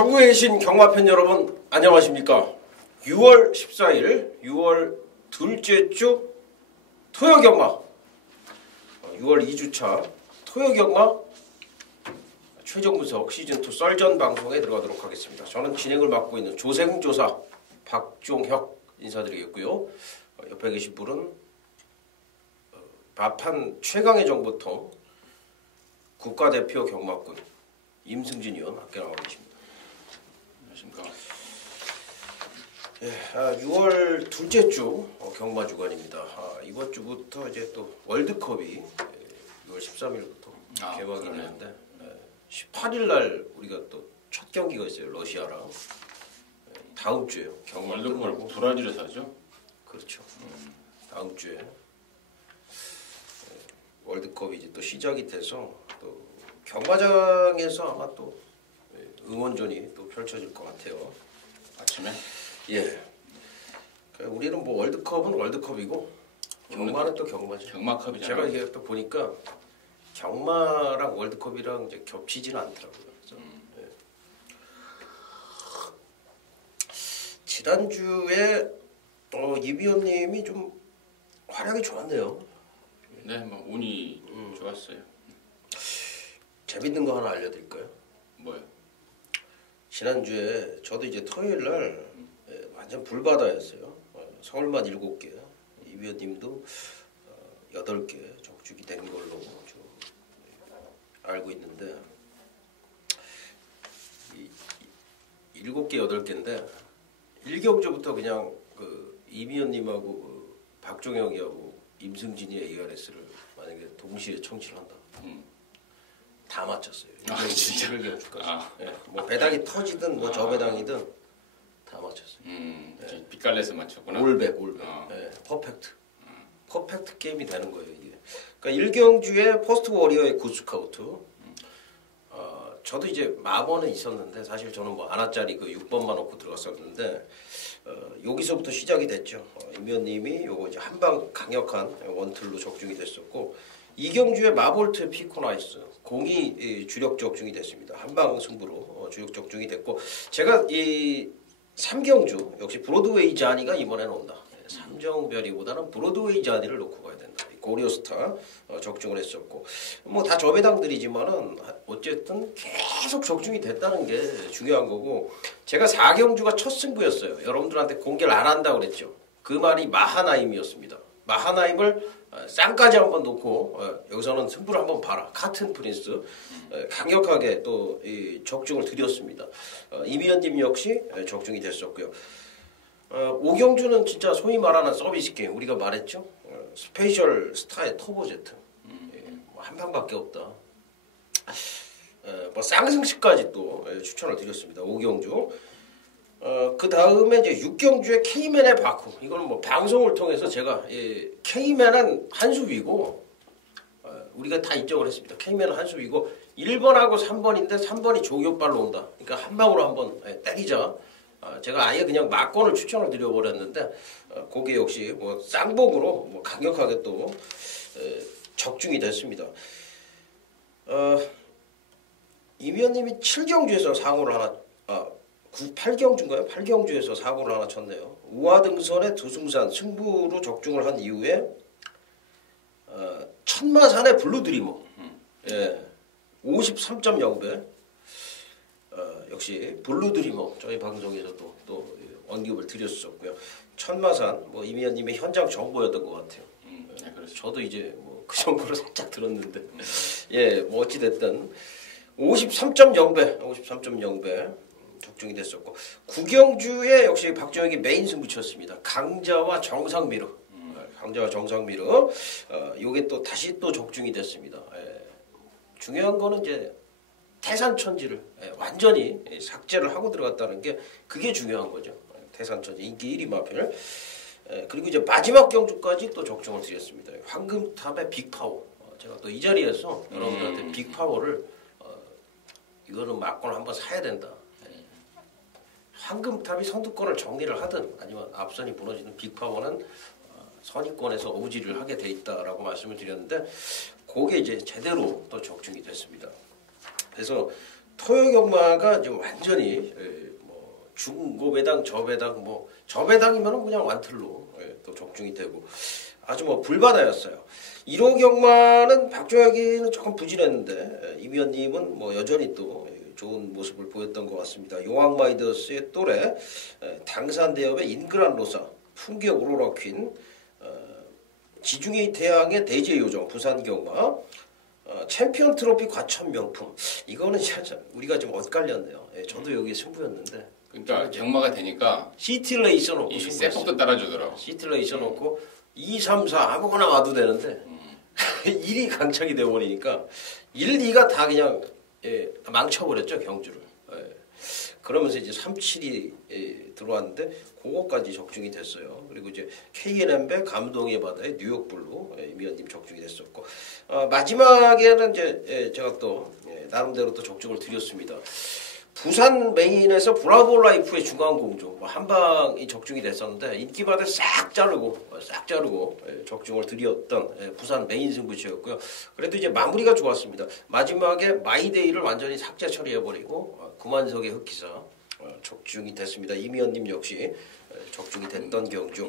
전국에 계신 경마팬 여러분 안녕하십니까. 6월 14일 6월 둘째 주 토요경마 6월 2주차 토요경마 최종 분석 시즌2 썰전 방송에 들어가도록 하겠습니다. 저는 진행을 맡고 있는 조생조사 박종혁 인사드리겠고요. 옆에 계신 분은 마판 최강의 정보통 국가대표 경마꾼 임승진 의원 함께 나와 계십니다. 안녕하십니까. 6월 둘째 주 경마 주간입니다. 이번 주부터 이제 또 월드컵이 6월 13일부터 개막이 되는데 18일 날 우리가 또 첫 경기가 있어요. 러시아랑 다음 주에요. 경마 월드컵을 브라질에서 하죠? 그렇죠. 다음 주에 월드컵이 이제 또 시작이 돼서 또 경마장에서 아마 또 응원전이 또 펼쳐질 것 같아요. 아침에? 예. 우리는 뭐 월드컵은 월드컵이고 경마는 또 경마죠. 경마컵이잖아요. 제가 이게 또 보니까 경마랑 월드컵이랑 이제 겹치지는 않더라고요. 그래서 지난주에 이비원님이 좀 활약이 좋았네요. 네, 뭐 운이 좋았어요. 재밌는 거 하나 알려드릴까요? 뭐요? 지난주에 저도 이제 토요일 날 완전 불바다였어요. 서울만 7개, 이비원님도 8개 적중이 된 걸로 좀 알고 있는데 7개, 8개인데 1경주부터 그냥 그 이비원님하고 그 박종혁이하고 임승진이의 ARS를 만약에 동시에 청취를 한다. 다 맞췄어요. 진짜? 11경주까지. 예, 뭐 배당이 터지든 뭐 저배당이든 다 맞췄어요. 예. 빛깔내서 맞췄구나. 올백. 예, 퍼펙트. 퍼펙트 게임이 되는 거예요 이게. 그러니까 1경주에 포스트 워리어의 굿스카우트. 저도 이제 마번은 있었는데 사실 저는 뭐 아나짜리 그 6번만 놓고 들어갔었는데 여기서부터 시작이 됐죠. 임위원님이 요거 이제 한방 강력한 원틀로 적중이 됐었고 2경주에 마볼트 피코나이스 공이 주력 적중이 됐습니다. 한방 승부로 주력 적중이 됐고 제가 이 3경주 역시 브로드웨이 자니가 이번에는 온다. 삼정별이보다는 브로드웨이 자니를 놓고 가야 된다. 고리오스타 적중을 했었고 뭐 다 저배당들이지만은 어쨌든 계속 적중이 됐다는 게 중요한 거고 제가 4경주가 첫 승부였어요. 여러분들한테 공개를 안 한다고 그랬죠. 그 말이 마하나임이었습니다. 마하나임을 쌍까지 한번 놓고 여기서는 승부를 한번 봐라. 카튼 프린스 강력하게 또 이 적중을 드렸습니다. 이비현님 역시 적중이 됐었고요. 5경주는 진짜 소위 말하는 서비스 게임 우리가 말했죠. 스페셜 스타의 터보제트 한 방밖에 없다. 뭐 쌍승시까지 또 추천을 드렸습니다. 5경주. 그 다음에 이제 6경주의 K맨의 바쿠. 이거는 뭐 방송을 통해서 제가 K맨은 한수위고 우리가 다 인정을 했습니다. K맨은 한수위고 1번하고 3번인데 3번이 조교발로 온다. 그러니까 한 방으로 한번 때리자. 제가 아예 그냥 막권을 추천을 드려버렸는데 그게 역시 뭐 쌍복으로 뭐 강력하게 또 적중이 됐습니다. 이미연님이 7경주에서 상호를 하나 8경주인가요? 8경주에서 사고를 하나 쳤네요. 우하등선의 두승산 승부로 적중을 한 이후에 천마산의 블루드리머 53.0배 역시 블루드리머 저희 방송에서도 또 언급을 드렸었고요. 천마산 뭐 이미연님의 현장 정보였던 것 같아요. 네, 그렇죠. 저도 이제 뭐 그 정보를 살짝 들었는데 뭐 어찌 됐든 53.0배 적중이 됐었고 9경주에 역시 박정혁이 메인 승부쳤습니다. 강자와 정상미르. 요게 또 다시 또 적중이 됐습니다. 중요한 거는 이제 태산천지를 완전히 삭제를 하고 들어갔다는 게 그게 중요한 거죠. 태산천지 인기 1위 마필. 그리고 이제 마지막 경주까지 또 적중을 드렸습니다. 황금탑의 빅파워. 제가 또 이 자리에서 여러분들한테 빅파워를 이거는 막권을 한번 사야 된다. 황금탑이 선두권을 정리를 하든 아니면 앞선이 무너지는 빅파워는 선의권에서 오지를 하게 돼 있다라고 말씀을 드렸는데 그게 이제 제대로 또 적중이 됐습니다. 그래서 토요경마가 지금 완전히 뭐 중고배당, 저배당 뭐 저배당이면은 그냥 완틀로 또 적중이 되고 아주 뭐 불바다였어요. 1호 경마는 박종혁이는 조금 부진했는데 임 위원님은 뭐 여전히 또 좋은 모습을 보였던 것 같습니다. 용왕마이더스의 또래 당산대협의 인그란 로사, 풍격 오로라 퀸, 지중해 태양의 대제 요정, 부산 경마, 챔피언 트로피 과천 명품. 이거는 진짜 우리가 좀 엇갈렸네요. 저도 여기 승부였는데. 그러니까 경마가 되니까 시티를 있어놓고 이 세폭도 따라주더라고. 시티를 있어놓고 2, 3, 4 아무거나 와도 되는데 1이 강착이 되어버리니까 1, 2가 다 그냥 망쳐버렸죠 경주를. 그러면서 이제 3, 7이 들어왔는데 그거까지 적중이 됐어요. 그리고 이제 KNM배 감동의 바다의 뉴욕블루 임 위원님 적중이 됐었고 마지막에는 이제 제가 또 나름대로 또 적중을 드렸습니다. 부산 메인에서 브라보 라이프의 중앙공조 한방이 적중이 됐었는데 인기바다 싹 자르고 적중을 드렸던 부산 메인 승부처였고요. 그래도 이제 마무리가 좋았습니다. 마지막에 마이데이를 완전히 삭제 처리해버리고 구만석의 흑기사 적중이 됐습니다. 임 위원님 역시 적중이 됐던 경주.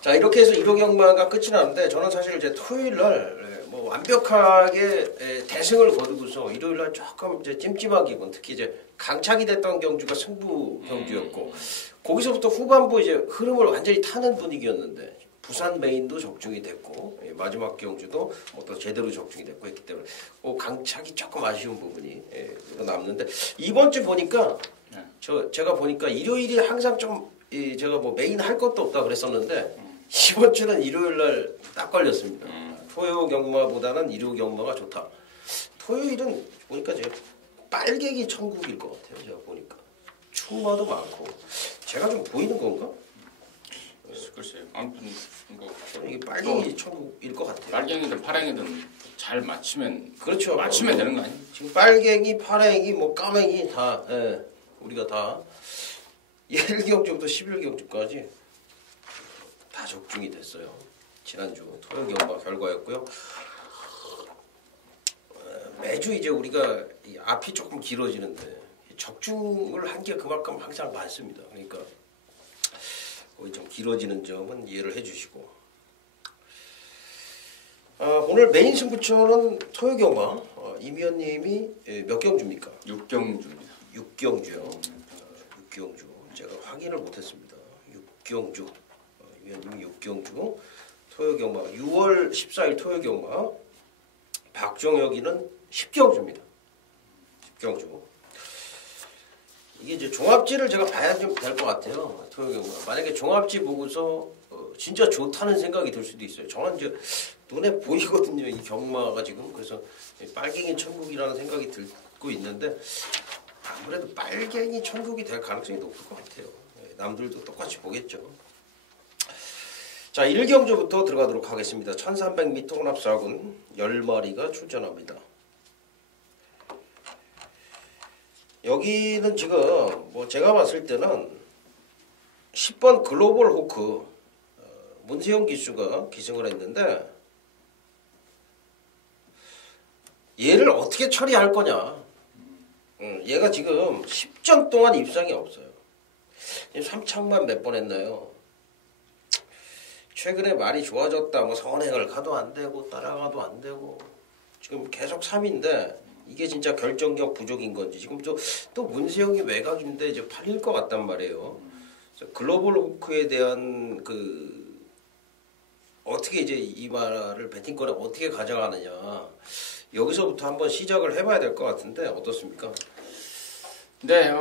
자 이렇게 해서 1호 경마가 끝이 나는데 저는 사실 이제 토요일날 뭐 완벽하게 대승을 거두고서 일요일날 조금 이제 찜찜한 기분, 특히 이제 강착이 됐던 경주가 승부 경주였고 거기서부터 후반부 이제 흐름을 완전히 타는 분위기였는데 부산 메인도 적중이 됐고 마지막 경주도 뭐 또 제대로 적중이 됐고 했기 때문에 강착이 조금 아쉬운 부분이 남는데 이번 주 보니까 제가 보니까 일요일이 항상 좀 제가 뭐 메인 할 것도 없다 그랬었는데 이번 주는 일요일날 딱 걸렸습니다. 토요 경마보다는 일요 경마가 좋다. 토요일은 보니까 제가 빨갱이 천국일 것 같아요. 제가 보니까 충마도 많고 제가 좀 보이는 건가? 글쎄요. 아무튼 뭐 이게 빨갱이 천국일 것 같아요. 빨갱이든 파랭이든 잘 맞추면 그렇죠. 맞추면 되는 거 아니에요? 지금 빨갱이, 파랭이, 뭐 까맹이 다 우리가 다 1경주부터 11경주까지 다 적중이 됐어요. 지난주 토요 경마 결과였고요. 매주 이제 우리가 이 앞이 조금 길어지는데 적중을 한 게 그만큼 항상 많습니다. 그러니까 거의 좀 길어지는 점은 이해를 해주시고 오늘 메인 승부처는 토요 경마 임 위원님이 몇 경주입니까? 6경주입니다. 6경주요. 6경주 제가 확인을 못했습니다. 6경주 임 위원님이 6경주 토요경마 6월 14일 토요경마 박종혁이는 10경주입니다. 10경주. 이게 이제 종합지를 제가 봐야 좀 될 것 같아요. 토요경마. 만약에 종합지 보고서 진짜 좋다는 생각이 들 수도 있어요. 저는 이제 눈에 보이거든요. 이 경마가 지금. 그래서 빨갱이 천국이라는 생각이 들고 있는데 아무래도 빨갱이 천국이 될 가능성이 높을 것 같아요. 남들도 똑같이 보겠죠. 자 1경주부터 들어가도록 하겠습니다. 1300m 혼합사군 10마리가 출전합니다. 여기는 지금 뭐 제가 봤을 때는 10번 글로벌 호크 문세영 기수가 기승을 했는데 얘를 어떻게 처리할 거냐. 얘가 지금 10전 동안 입상이 없어요. 3착만 몇 번 했나요? 최근에 많이 좋아졌다. 뭐 선행을 가도 안 되고 따라가도 안 되고 지금 계속 3인데 이게 진짜 결정력 부족인 건지 지금 또 문세영이 외곽인데 이제 팔릴 것 같단 말이에요. 글로벌 호크에 대한 그 어떻게 이제 이 말을 배팅권에 어떻게 가져가느냐 여기서부터 한번 시작을 해봐야 될 것 같은데 어떻습니까? 네,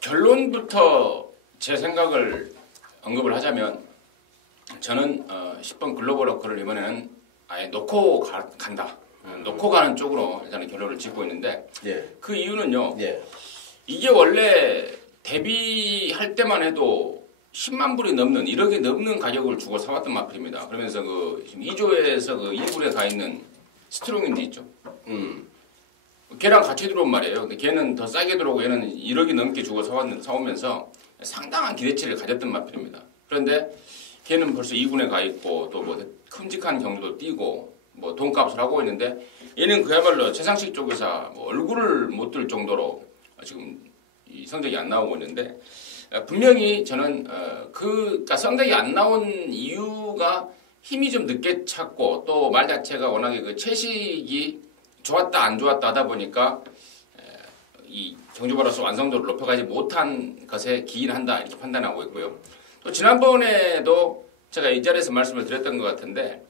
결론부터 제 생각을 언급을 하자면 저는 10번 글로벌 호크를 이번에는 아예 놓고 간다. 놓고 가는 쪽으로 일단은 결론을 짓고 있는데 그 이유는요. 이게 원래 데뷔할 때만 해도 10만 불이 넘는 1억이 넘는 가격을 주고 사왔던 마필입니다. 그러면서 그 지금 2조에서 그 1불에 가 있는 스트롱인데 있죠. 걔랑 같이 들어온 말이에요. 근데 걔는 더 싸게 들어오고 얘는 1억이 넘게 주고 사오면서 상당한 기대치를 가졌던 마필입니다. 그런데 걔는 벌써 2군에 가 있고 또 뭐 큼직한 경주도 뛰고 뭐 돈값을 하고 있는데 얘는 그야말로 최상식 쪽에서 뭐 얼굴을 못 들 정도로 지금 이 성적이 안 나오고 있는데 분명히 저는 그러니까 성적이 안 나온 이유가 힘이 좀 늦게 찼고 또 말 자체가 워낙에 그 채식이 좋았다 안 좋았다 하다 보니까 이 경주마라소 완성도를 높여가지 못한 것에 기인한다 이렇게 판단하고 있고요. 또 지난번에도 제가 이 자리에서 말씀을 드렸던 것 같은데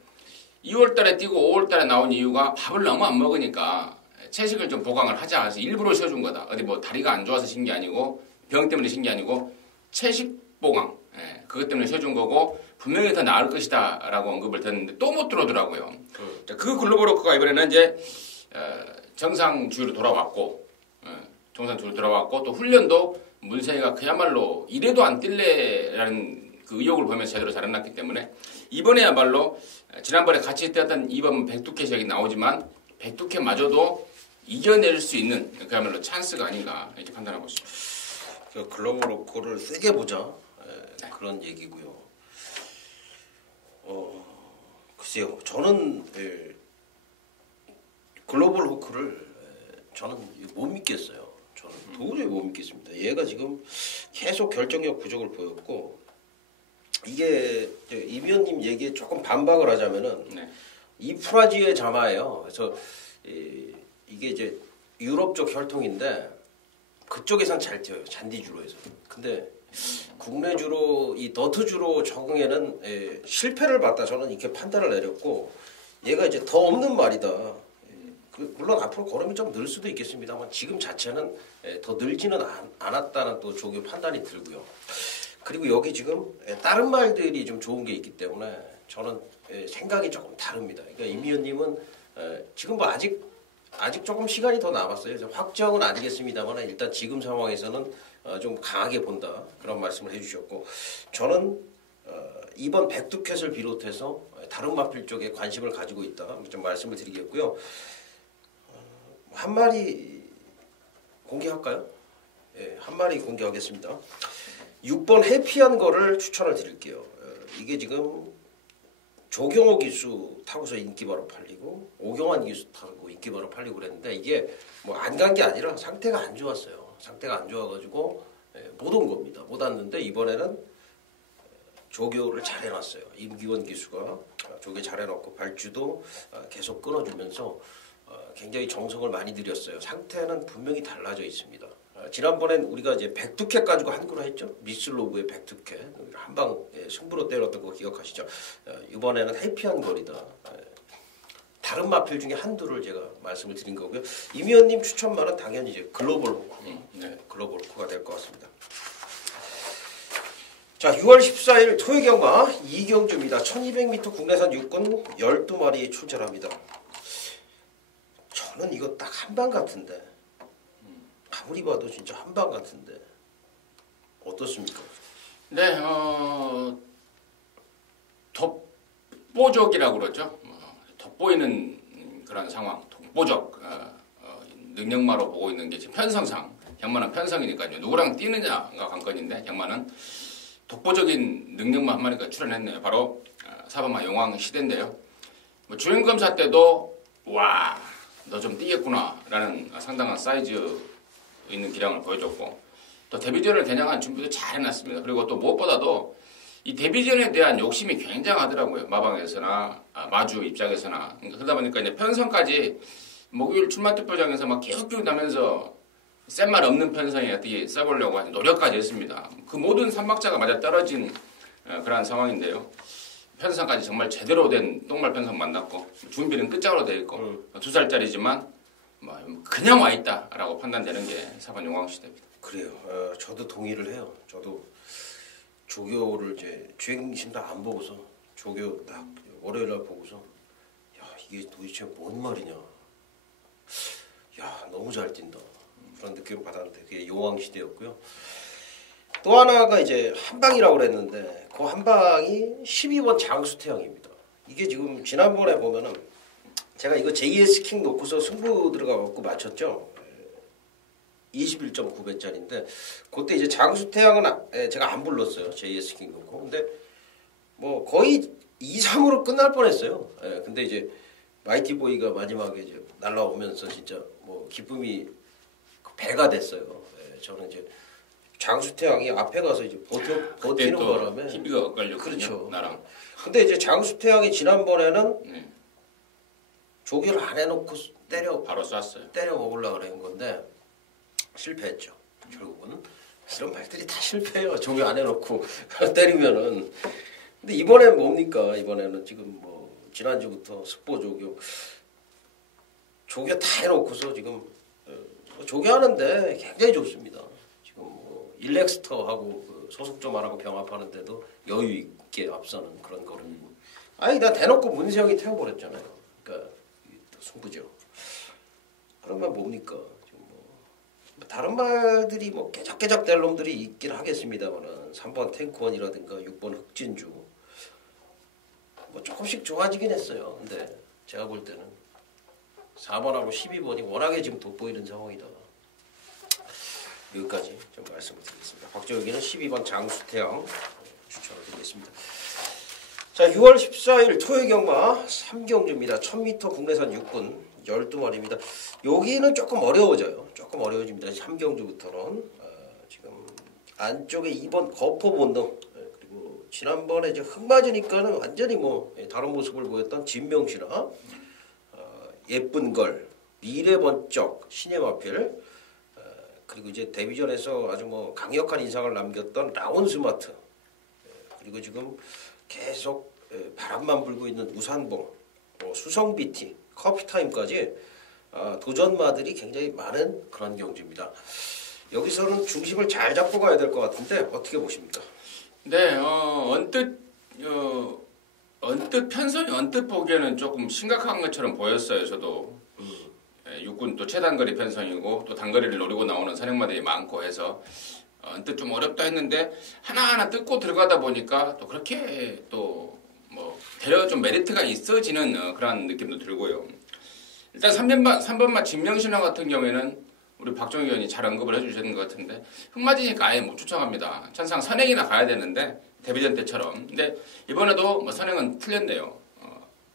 2월달에 뛰고 5월달에 나온 이유가 밥을 너무 안 먹으니까 채식을 좀 보강을 하자 해서 일부러 쉬어준 거다. 어디 뭐 다리가 안 좋아서 쉰 게 아니고 병 때문에 쉰 게 아니고 채식 보강 그것 때문에 쉬어준 거고 분명히 더 나을 것이다 라고 언급을 드렸는데 또 못 들어오더라고요. 그 글로벌 워크가 이번에는 이제 정상주의로 돌아왔고 정상주의로 돌아왔고 또 훈련도 문세희가 그야말로 이래도 안 뛸래라는 그 의욕을 보면서 제대로 잘해놨기 때문에 이번에야말로 지난번에 같이 뛰었던 이번 백두캐 나오지만 백두캐마저도 이겨낼 수 있는 그야말로 찬스가 아닌가 이렇게 판단하고 있습니다. 글로벌 워크를 세게 보자 그런 얘기고요. 글쎄요, 저는 글로벌 워크를 저는 못 믿겠어요. 저는 도저히 못 믿겠습니다. 얘가 지금 계속 결정력 부족을 보였고 이게 임 위원님 얘기에 조금 반박을 하자면은 이프라지의 자마예요. 그래서 이게 이제 유럽 쪽 혈통인데 그쪽에선 잘 뛰어요. 잔디주로에서. 근데 국내 주로 이 너트 주로 적응에는 실패를 봤다. 저는 이렇게 판단을 내렸고 얘가 이제 더 없는 말이다. 물론 앞으로 걸음이 좀 늘 수도 있겠습니다만 지금 자체는 더 늘지는 않았다는 또 조교 판단이 들고요. 그리고 여기 지금 다른 말들이 좀 좋은 게 있기 때문에 저는 생각이 조금 다릅니다. 그러니까 임 위원님은 지금 뭐 아직 조금 시간이 더 남았어요. 확정은 아니겠습니다만 일단 지금 상황에서는 좀 강하게 본다 그런 말씀을 해주셨고 저는 이번 백두캣을 비롯해서 다른 마필 쪽에 관심을 가지고 있다 좀 말씀을 드리겠고요. 한 마리 공개할까요? 한 마리 공개하겠습니다. 6번 해피한 거를 추천을 드릴게요. 이게 지금 조경호 기수 타고서 인기바로 팔리고 오경환 기수 타고 인기바로 팔리고 그랬는데 이게 뭐 안 간 게 아니라 상태가 안 좋았어요. 상태가 안 좋아가지고 못 온 겁니다. 못 왔는데 이번에는 조교를 잘 해놨어요. 임기원 기수가 조교 잘 해놓고 발주도 계속 끊어주면서 굉장히 정성을 많이 들였어요. 상태는 분명히 달라져 있습니다. 지난번엔 우리가 이제 백두캣 가지고 한구로 했죠. 미슬로브의 백두캣 한방 승부로 때렸던 거 기억하시죠? 이번에는 해피한 거리다. 다른 마필 중에 한두를 제가 말씀을 드린 거고요. 임 위원님 추천만은 당연히 이제 글로벌 호크, 글로벌 호크가 될 것 같습니다. 자, 6월 14일 토요 경마 이경주입니다. 1200m 국내산 육군 12마리 출전합니다. 저는 이거 딱 한방 같은데 아무리 봐도 진짜 한방 같은데 어떻습니까? 네, 독보적이라고 그러죠. 돋보이는 그런 상황, 독보적 능력마로 보고 있는 게 지금 편성상 경마는 편성이니까요. 누구랑 뛰느냐가 관건인데 경마는 독보적인 능력만 한 마리가 출연했네요. 바로 사바마 용왕 시대인데요. 뭐 주행검사 때도 와, 너 좀 뛰겠구나라는 상당한 사이즈 있는 기량을 보여줬고 또 데뷔전을 겨냥한 준비도 잘 해놨습니다. 그리고 또 무엇보다도 이 데뷔전에 대한 욕심이 굉장하더라고요. 마방에서나 마주 입장에서나 그러다 보니까 이제 편성까지 목요일 출마 투표장에서 막 기웃기웃 나면서 센 말 없는 편성에 어떻게 써보려고 하는 노력까지 했습니다. 그 모든 삼박자가 맞아 떨어진 그러한 상황인데요. 편성까지 정말 제대로 된 똥말 편성 만났고 준비는 끝장으로 되어 있고 2살짜리지만 뭐 그냥 와 있다라고 판단되는 게 사반 용왕 시대입니다. 그래요. 저도 동의를 해요. 저도 조교를 이제 주행신도 안 보고서 조교 딱 월요일날 보고서 야 이게 도대체 뭔 말이냐. 야 너무 잘 뛴다. 그런 느낌을 받았는데 그게 용왕 시대였고요. 또 하나가 이제 한방이라고 그랬는데 그 한방이 12번 장수태양입니다. 이게 지금 지난번에 보면은 제가 이거 JS 킹 놓고서 승부 들어가갖고 맞췄죠. 21.9배짜리인데 그때 이제 장수태양은 제가 안 불렀어요. JS 킹 놓고. 근데 뭐 거의 2-3으로 끝날 뻔했어요. 근데 이제 마이티 보이가 마지막에 이제 날라오면서 진짜 뭐 기쁨이 배가 됐어요. 예, 저는 이제 장수태양이 앞에 가서 이제 버티는 바람에 희비가 엇갈렸거든요. 그렇죠. 나랑. 근데 이제 장수태양이 지난번에는 조기를 안 해놓고 바로 쐈어요. 때려 먹으려고 그런 건데 실패했죠. 결국은 이런 말들이 다 실패해요. 조기 안 해놓고 때리면은. 근데 이번엔 뭡니까? 이번에는 지금 뭐 지난주부터 습보 조교 다 해놓고서 지금 조교하는데 굉장히 좋습니다. 지금 뭐 일렉스터하고 그 소속점하고 병합하는데도 여유 있게 앞서는 그런 걸음. 아니 나 대놓고 문세영이 태워버렸잖아요. 그러니까 승부죠. 그러면 뭡니까? 지금 뭐 다른 말들이 뭐 깨작깨작 될 놈들이 있긴 하겠습니다만은 3번 탱크원이라든가 6번 흑진주 뭐 조금씩 좋아지긴 했어요. 근데 제가 볼 때는 4번하고 12번이 워낙에 지금 돋보이는 상황이다. 여기까지 좀 말씀을 드리겠습니다. 박정욱이는 12번 장수태양 추천을 드리겠습니다. 자, 6월 14일 토요 경마 3경주입니다. 1000m 국내산 6군 12마리입니다. 여기는 조금 어려워져요. 조금 어려워집니다. 3경주부터는 지금 안쪽에 2번 거포 본능 그리고 지난번에 이제 흙 맞으니까는 완전히 뭐 다른 모습을 보였던 진명씨나 예쁜 걸 미래 번쩍 신의 마필 그리고 이제 데뷔전에서 아주 뭐 강력한 인상을 남겼던 라온 스마트 그리고 지금 계속 바람만 불고 있는 우산봉, 수성비티, 커피타임까지 도전마들이 굉장히 많은 그런 경주입니다. 여기서는 중심을 잘 잡고 가야 될 것 같은데 어떻게 보십니까? 네, 언뜻 편성이 언뜻 보기에는 조금 심각한 것처럼 보였어요. 저도 육군 또 최단거리 편성이고 또 단거리를 노리고 나오는 사령마들이 많고 해서 언뜻 좀 어렵다 했는데 하나하나 뜯고 들어가다 보니까 또 그렇게 또 뭐 대려 좀 메리트가 있어지는 그런 느낌도 들고요. 일단 3번마 진명신화 같은 경우에는 우리 박정희 의원이 잘 언급을 해주셨는 것 같은데 흙 맞으니까 아예 못 쫓아갑니다. 천상 선행이나 가야 되는데 데뷔전 때처럼. 근데 이번에도 뭐 선행은 틀렸네요.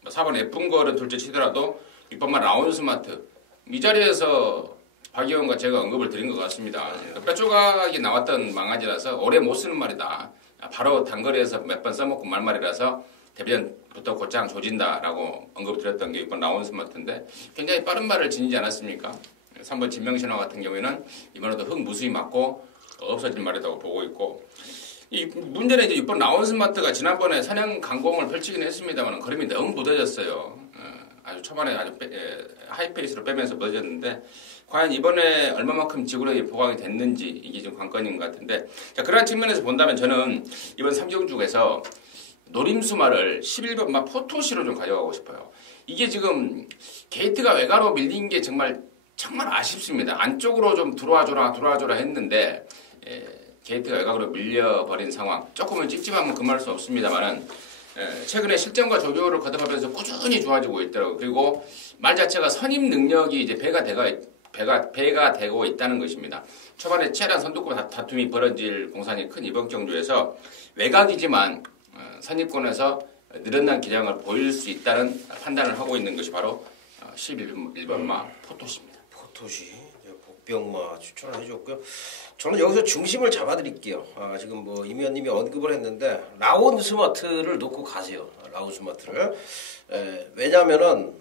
4번 예쁜 거를 둘째 치더라도 6번마 라온 스마트 이 자리에서 박 의원과 제가 언급을 드린 것 같습니다. 뼈조각이 나왔던 망아지라서 오래 못 쓰는 말이다. 바로 단거리에서 몇 번 써먹고 말말이라서 데뷔전부터 곧장 조진다라고 언급을 드렸던 게 6번 라온 스마트인데 굉장히 빠른 말을 지니지 않았습니까? 3번 진명신화 같은 경우에는 이번에도 흙 무수히 맞고 없어진 말이라고 보고 있고 이 문제는 이제 6번 라온 스마트가 지난번에 사냥 강공을 펼치긴 했습니다만 걸음이 너무 무뎌졌어요. 아주 초반에 아주 하이페이스로 빼면서 무뎌졌는데 과연 이번에 얼마만큼 지구력이 보강이 됐는지 이게 좀 관건인 것 같은데 자, 그러한 측면에서 본다면 저는 이번 3경주에서 노림수마를 11번마 포토시로 좀 가져가고 싶어요. 이게 지금 게이트가 외곽으로 밀린 게 정말 아쉽습니다. 안쪽으로 좀 들어와줘라 했는데 게이트가 외곽으로 밀려버린 상황. 조금은 찝찝하면 금할 수 없습니다만은 최근에 실전과 조교를 거듭하면서 꾸준히 좋아지고 있더라고요. 그리고 말 자체가 선임 능력이 이제 배가 되고 있다는 것입니다. 초반에 치열한 선두권 다툼이 벌어질 공산이 큰 이번 경주에서 외곽이지만 선입권에서 늘어난 기량을 보일 수 있다는 판단을 하고 있는 것이 바로 11번마 포토시입니다. 포토시, 복병마 추천을 해줬고요. 저는 여기서 중심을 잡아드릴게요. 지금 뭐 임 의원님이 언급을 했는데 라온 스마트를 놓고 가세요. 라온 스마트를. 왜냐하면은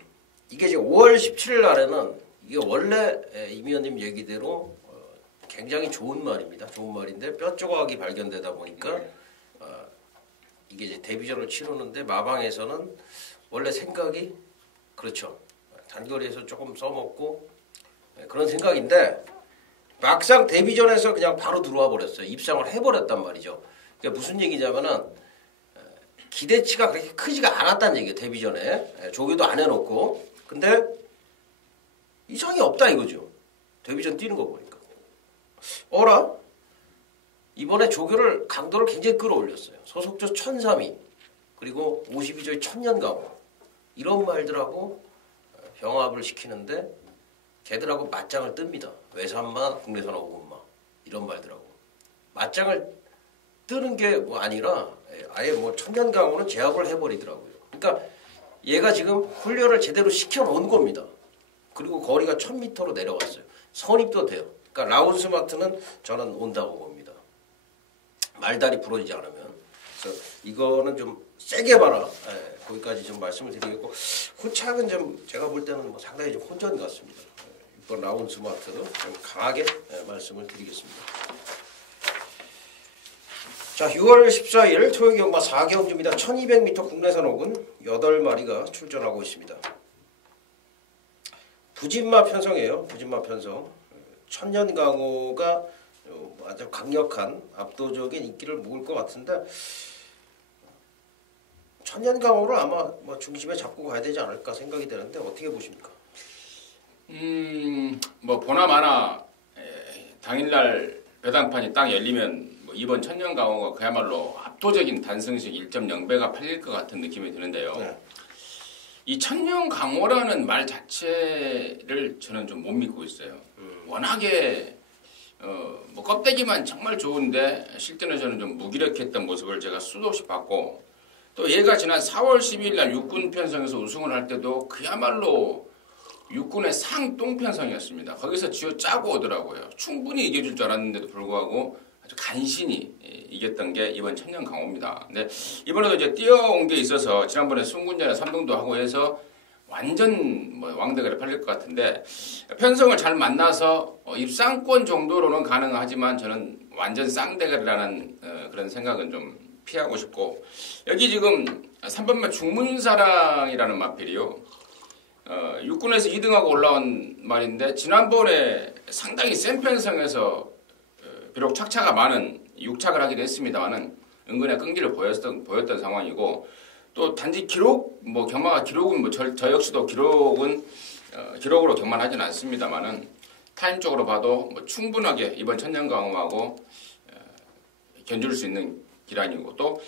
이게 지금 5월 17일 날에는 이게 원래 임 의원님 얘기대로 굉장히 좋은 말입니다. 좋은 말인데 뼈 조각이 발견되다 보니까 이게 이제 데뷔전을 치르는데 마방에서는 원래 생각이 그렇죠. 단거리에서 조금 써먹고 그런 생각인데 막상 데뷔전에서 그냥 바로 들어와 버렸어요. 입상을 해버렸단 말이죠. 그러니까 무슨 얘기냐면은 기대치가 그렇게 크지가 않았다는 얘기예요. 데뷔전에 조교도 안 해놓고 근데 이상이 없다 이거죠. 데뷔전 뛰는 거 보니까 어라? 이번에 조교를 강도를 굉장히 끌어올렸어요. 소속조 1003위 그리고 52조의 천년강호 이런 말들하고 병합을 시키는데 걔들하고 맞짱을 뜹니다. 외산마, 국내산 오군마 이런 말들하고 맞짱을 뜨는 게 뭐 아니라 아예 뭐 천년강호는 제압을 해버리더라고요. 그러니까 얘가 지금 훈련을 제대로 시켜놓은 겁니다. 그리고 거리가 1000m로 내려왔어요. 선입도 돼요. 그러니까 라운 스마트는 저는 온다고 봅니다. 말다리 부러지지 않으면. 그래서 이거는 좀 세게 봐라. 예, 거기까지 좀 말씀을 드리겠고, 후착은 좀 제가 볼 때는 뭐 상당히 좀 혼전 같습니다. 이번 라운 스마트 좀 강하게 말씀을 드리겠습니다. 자, 6월 14일 토요일 경마 4경주입니다. 1200m 국내산 혹은 8마리가 출전하고 있습니다. 부진마 편성이에요. 부진마 편성. 천년강호가 아주 강력한 압도적인 인기를 먹을 것 같은데, 천년강호를 아마 뭐 중심에 잡고 가야 되지 않을까 생각이 되는데 어떻게 보십니까? 뭐 보나마나 당일날 배당판이 딱 열리면 뭐 이번 천년강호가 그야말로 압도적인 단승식 1.0배가 팔릴 것 같은 느낌이 드는데요. 네. 이 천년강호라는 말 자체를 저는 좀 못 믿고 있어요. 워낙에 뭐 껍데기만 정말 좋은데 실제는 저는 좀 무기력했던 모습을 제가 수도 없이 봤고, 또 얘가 지난 4월 12일 날 육군 편성에서 우승을 할 때도 그야말로 육군의 상똥 편성이었습니다. 거기서 쥐어 짜고 오더라고요. 충분히 이겨줄 줄 알았는데도 불구하고 아주 간신히 이겼던 게 이번 천년강호입니다. 근데 이번에도 이제 뛰어온 게 있어서 지난번에 순군전에 3등도 하고 해서 완전 뭐 왕대가리 팔릴 것 같은데, 편성을 잘 만나서 입상권 정도로는 가능하지만 저는 완전 쌍대가리라는 그런 생각은 좀 피하고 싶고, 여기 지금 3번마 중문사랑이라는 마필이요. 육군에서 2등하고 올라온 말인데, 지난번에 상당히 센 편성에서 비록 착차가 많은 6착을 하긴 했습니다만은 은근히 끈기를 보였던 상황이고, 또 단지 기록, 뭐 경마가 기록은 뭐 저 역시도 기록으로 경마하진 않습니다만은 타임적으로 봐도 뭐 충분하게 이번 천년강호하고 견줄 수 있는 기란이고, 또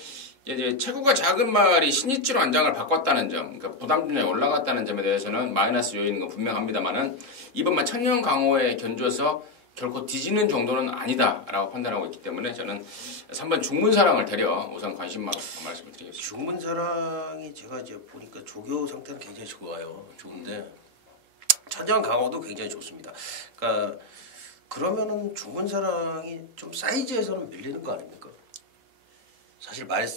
이제 체구가 작은 말이 신이치로 안장을 바꿨다는 점, 그러니까 부담점에 올라갔다는 점에 대해서는 마이너스 요인인 건 분명합니다만은 이번만 천년강호에 견줘서 결코 뒤지는 정도는 아니다라고 판단하고 있기 때문에 저는 3번 중문사랑을 데려 우선 관심만 말씀을 드리겠습니다. 중문사랑이 제가 이제 보니까 조교 상태는 굉장히 좋아요. 좋은데 천년강호도 굉장히 좋습니다. 그러니까 그러면은 중문사랑이 좀 사이즈에서는 밀리는 거 아닙니까? 사실 말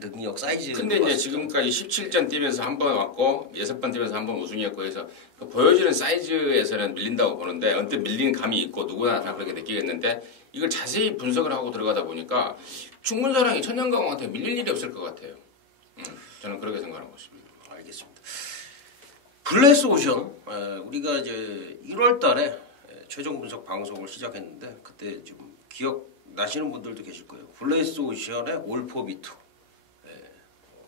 능력 사이즈. 근데 이제 지금까지 17전 뛰면서 한 번 왔고 6번 뛰면서 한 번 우승했고 해서 그 보여지는 사이즈에서는 밀린다고 보는데, 언뜻 밀리는 감이 있고 누구나 다 그렇게 느끼겠는데, 이걸 자세히 분석을 하고 들어가다 보니까 중문사랑이 천년강호한테 밀릴 일이 없을 것 같아요. 저는 그렇게 생각하는 것입니다. 알겠습니다. 블레스 오션, 우리가 이제 1월달에 최종 분석 방송을 시작했는데 그때 좀 기억 나시는 분들도 계실 거예요. 블레스 오션의 올포비투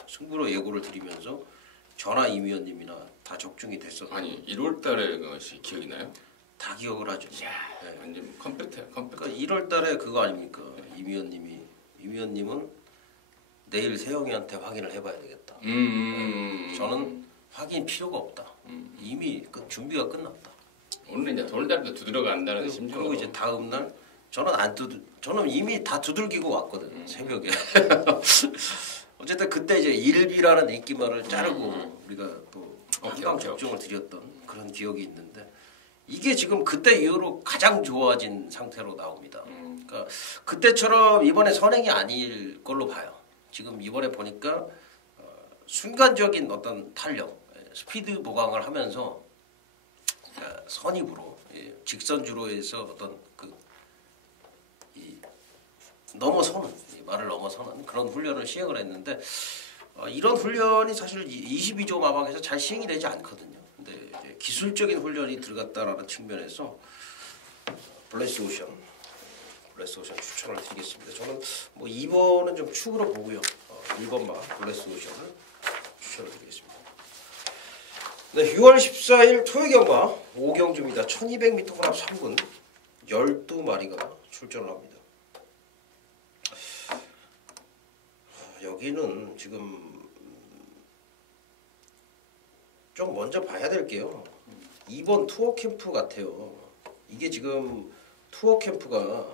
승부로 예고를 드리면서 전화 이미연님이나 다 적중이 됐었던. 아니 1월달에 그것이 기억이 나요? 다 기억을 하죠. 네. 완전 컴퓨터. 그러니까 1월달에 그거 아닙니까? 이미연님은 내일 세영이한테 확인을 해봐야 되겠다. 저는 확인 필요가 없다. 이미 준비가 끝났다. 오늘 이제 돌다리도 두드려 간다는 심정. 그리고 이제 다음 날 저는 이미 다 두들기고 왔거든. 새벽에. 어쨌든 그때 이제 일비라는 인기말을 자르고 우리가 또 한강 적중을 드렸던 그런 기억이 있는데, 이게 지금 그때 이후로 가장 좋아진 상태로 나옵니다. 그러니까 그때처럼 이번에 선행이 아닐 걸로 봐요. 지금 이번에 보니까 순간적인 어떤 탄력, 스피드 보강을 하면서 선입으로 직선주로 해서 어떤 넘어서는, 말을 넘어서는 그런 훈련을 시행을 했는데, 이런 훈련이 사실 22조 마방에서 잘 시행이 되지 않거든요. 근데 이제 기술적인 훈련이 들어갔다라는 측면에서 블레스 오션 추천을 드리겠습니다. 저는 뭐 2번은 좀 축으로 보고요. 1번만 블레스 오션을 추천을 드리겠습니다. 네, 6월 14일 토요 경마 5경주입니다. 1200m 혼합 3군 12마리가 출전을 합니다. 여기는 지금 좀 먼저 봐야 될게요. 2번 투어 캠프 같아요. 이게 지금 투어 캠프가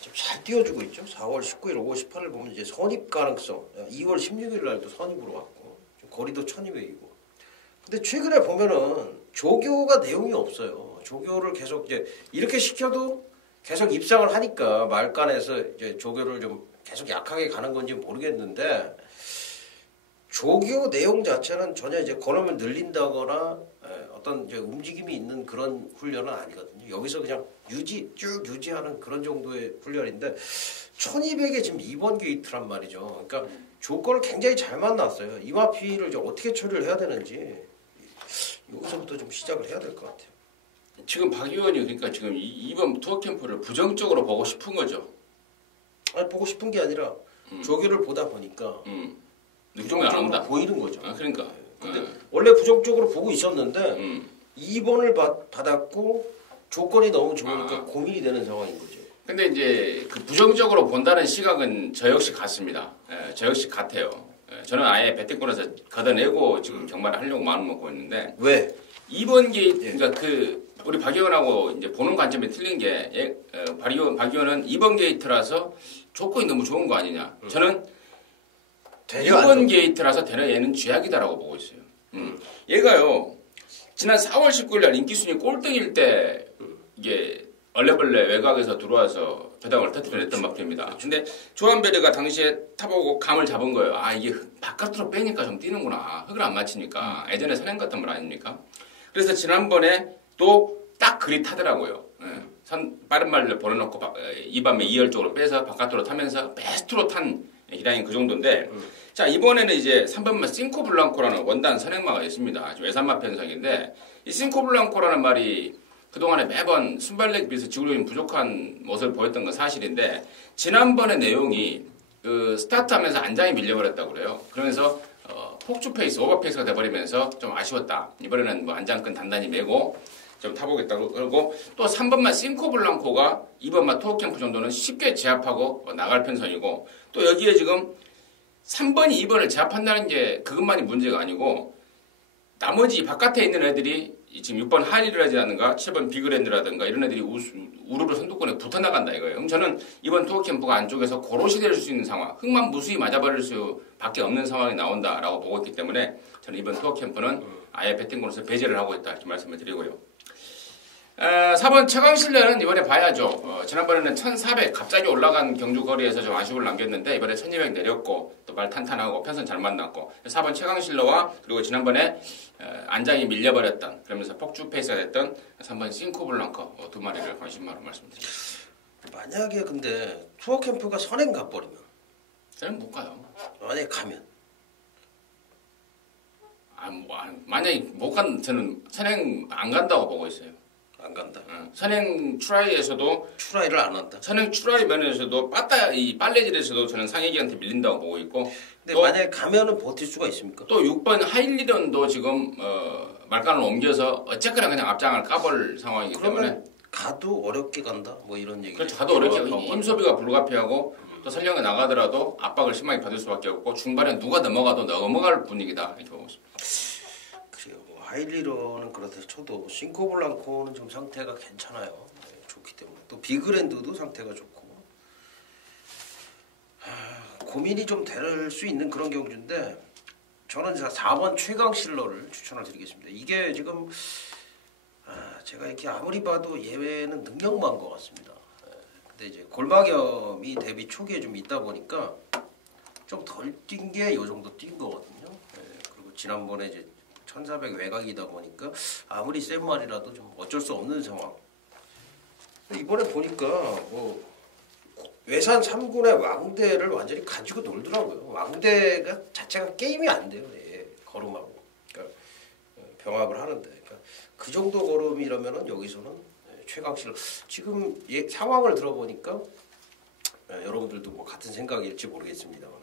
좀 잘 띄워주고 있죠. 4월 19일, 5월 18일 보면 이제 선입 가능성, 2월 16일 날도 선입으로 왔고 거리도 1200이고. 근데 최근에 보면은 조교가 내용이 없어요. 조교를 계속 이제 이렇게 시켜도 계속 입상을 하니까 말간에서 이제 조교를 좀 계속 약하게 가는 건지 모르겠는데 조교 내용 자체는 전혀 이제 걸음을 늘린다거나 어떤 이제 움직임이 있는 그런 훈련은 아니거든요. 여기서 그냥 쭉 유지하는 그런 정도의 훈련인데 1200에 지금 2번 게이트란 말이죠. 그러니까 조건을 굉장히 잘 만났어요. 이마피를 이제 어떻게 처리를 해야 되는지 여기서부터 좀 시작을 해야 될 것 같아요. 지금 박 의원이 그러니까 지금 이번 투어 캠프를 부정적으로 보고 싶은 거죠. 아니 보고 싶은 게 아니라 조교를 보다 보니까 느낌이 안 온다. 보이는 거죠. 아, 그러니까. 근데 원래 부정적으로 보고 있었는데 2번을 받았고 조건이 너무 좋으니까 고민이 되는 상황인 거죠. 근데 이제 그 부정적으로 본다는 시각은 저 역시 같습니다. 저 역시 같아요. 저는 아예 배팅권에서 걷어내고 지금 경마를 하려고 마음 먹고 있는데 왜? 2번 게이트 그러니까 그 우리 박 의원하고 이제 보는 관점이 틀린 게 박 의원은 2번 게이트라서 조건이 너무 좋은 거 아니냐. 저는 2번 게이트라서 되려 얘는 쥐약이다라고 보고 있어요. 얘가요 지난 4월 19일 날 인기순위 꼴등일 때 이게 얼레벌레 외곽에서 들어와서 배당을 터뜨려냈던 마표입니다. 근데 조한베르가 당시에 타보고 감을 잡은 거예요. 아 이게 바깥으로 빼니까 좀 뛰는구나. 흙을 안 맞히니까. 예전에 선행 같은 말 아닙니까? 그래서 지난번에 또 딱 그리 타더라고요. 빠른 말을 보내놓고 이 밤에 2열 쪽으로 빼서 바깥으로 타면서 베스트로 탄 기량이 그 정도인데 자 이번에는 이제 3번마 싱코블랑코라는 원단 선행마가 있습니다. 외산마 편성인데 이 싱코블랑코라는 말이 그동안에 매번 순발력에 비해서 지구력이 부족한 모습을 보였던 건 사실인데 지난번의 내용이 그 스타트하면서 안장이 밀려버렸다고 그래요. 그러면서 폭주 페이스, 오버 페이스가 돼버리면서 좀 아쉬웠다. 이번에는 뭐 안장끈 단단히 메고 좀 타보겠다고 그러고 또 3번마 싱코블랑코가 2번마 투어캠프 정도는 쉽게 제압하고 나갈 편성이고 또 여기에 지금 3번이 2번을 제압한다는 게 그것만이 문제가 아니고 나머지 바깥에 있는 애들이 지금 6번 하리라든가 7번 비그랜드라든가 이런 애들이 우르르 선두권에 붙어나간다 이거예요. 그럼 저는 이번 투어 캠프가 안쪽에서 고로시 될 수 있는 상황, 흙만 무수히 맞아버릴 수밖에 없는 상황이 나온다라고 보고 있기 때문에 저는 이번 투어 캠프는 아예 배팅권에서 배제를 하고 있다 이렇게 말씀을 드리고요. 4번 최강실내는 이번에 봐야죠. 지난번에는 1400 갑자기 올라간 경주 거리에서 좀 아쉬움을 남겼는데 이번에 1200 내렸고 또 말 탄탄하고 편선 잘 만났고 4번 최강실내와 그리고 지난번에 안장이 밀려버렸던 그러면서 폭주 페이스가 됐던 3번 싱코블랑커 두 마리를 관심마로 말씀드립니다. 만약에 근데 투어 캠프가 선행 가버리면 저는 못 가요. 만약에 가면 만약에 못 간 저는 선행 안 간다고 보고 있어요. 안 간다. 선행 트라이에서도 트라이를 안 한다. 선행 트라이 면에서도 이 빨래질에서도 저는 상해기한테 밀린다고 보고 있고. 근데 또, 만약에 가면은 버틸 수가 있습니까? 또 6번 하일리런도 지금 말간을 옮겨서 어쨌거나 그냥 앞장을 까볼 상황이기 때문에. 가도 어렵게 간다. 뭐 이런 얘기. 그렇죠. 가도 어렵게 힘소비가 불가피하고 또 설령에 나가더라도 압박을 심하게 받을 수밖에 없고 중반에 누가 넘어가도 넘어갈 분위기다 이렇게 보고 있습니다. 하일리런은 그렇다 쳐도 싱코블랑코는 좀 상태가 괜찮아요. 좋기 때문에 또 비그랜드도 상태가 좋고 고민이 좀 될 수 있는 그런 경주인데 저는 4번 최강실러를 추천을 드리겠습니다. 이게 지금 제가 이렇게 아무리 봐도 예외는 능력만 것 같습니다. 근데 이제 골막염이 데뷔 초기에 좀 있다 보니까 좀 덜 뛴 게 요 정도 뛴 거거든요. 그리고 지난번에 이제 1400 외곽이다 보니까 아무리 센 말이라도 좀 어쩔 수 없는 상황. 이번에 보니까 뭐 외산 3군의 왕대를 완전히 가지고 놀더라고요. 왕대가 자체가 게임이 안 돼요. 걸음하고. 그러니까 병합을 하는데. 그러니까 그 정도 걸음이라면은 여기서는 최강실 지금 상황을 들어보니까 여러분들도 뭐 같은 생각일지 모르겠습니다만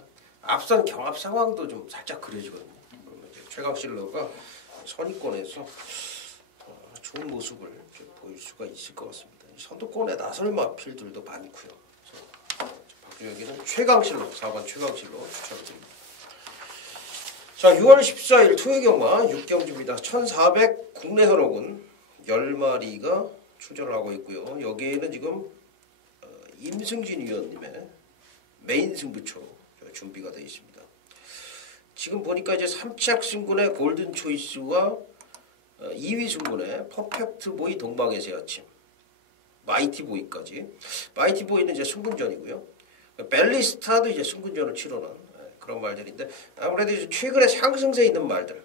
앞선 경합 상황도 좀 살짝 그려지거든요. 최강실러가 선위권에서 좋은 모습을 보일 수가 있을 것 같습니다. 선두권에 나설 마필들도 많고요. 박주혁이는 최강실러 4번 최강실러 추천드립니다. 자 6월 14일 토요경마 6경주입니다. 1400 국내 선호군 10마리가 출전을 하고 있고요. 여기에는 지금 임승진 위원님의 메인 승부처로 준비가 되어 있습니다. 지금 보니까 이제 3착 승군의 골든 초이스와 2위 승군의 퍼펙트 보이 동방의 새 아침, 마이티 보이까지. 마이티 보이는 이제 승군전이고요. 벨리스타도 이제 승군전을 치르는 그런 말들인데, 아무래도 이제 최근에 상승세 있는 말들,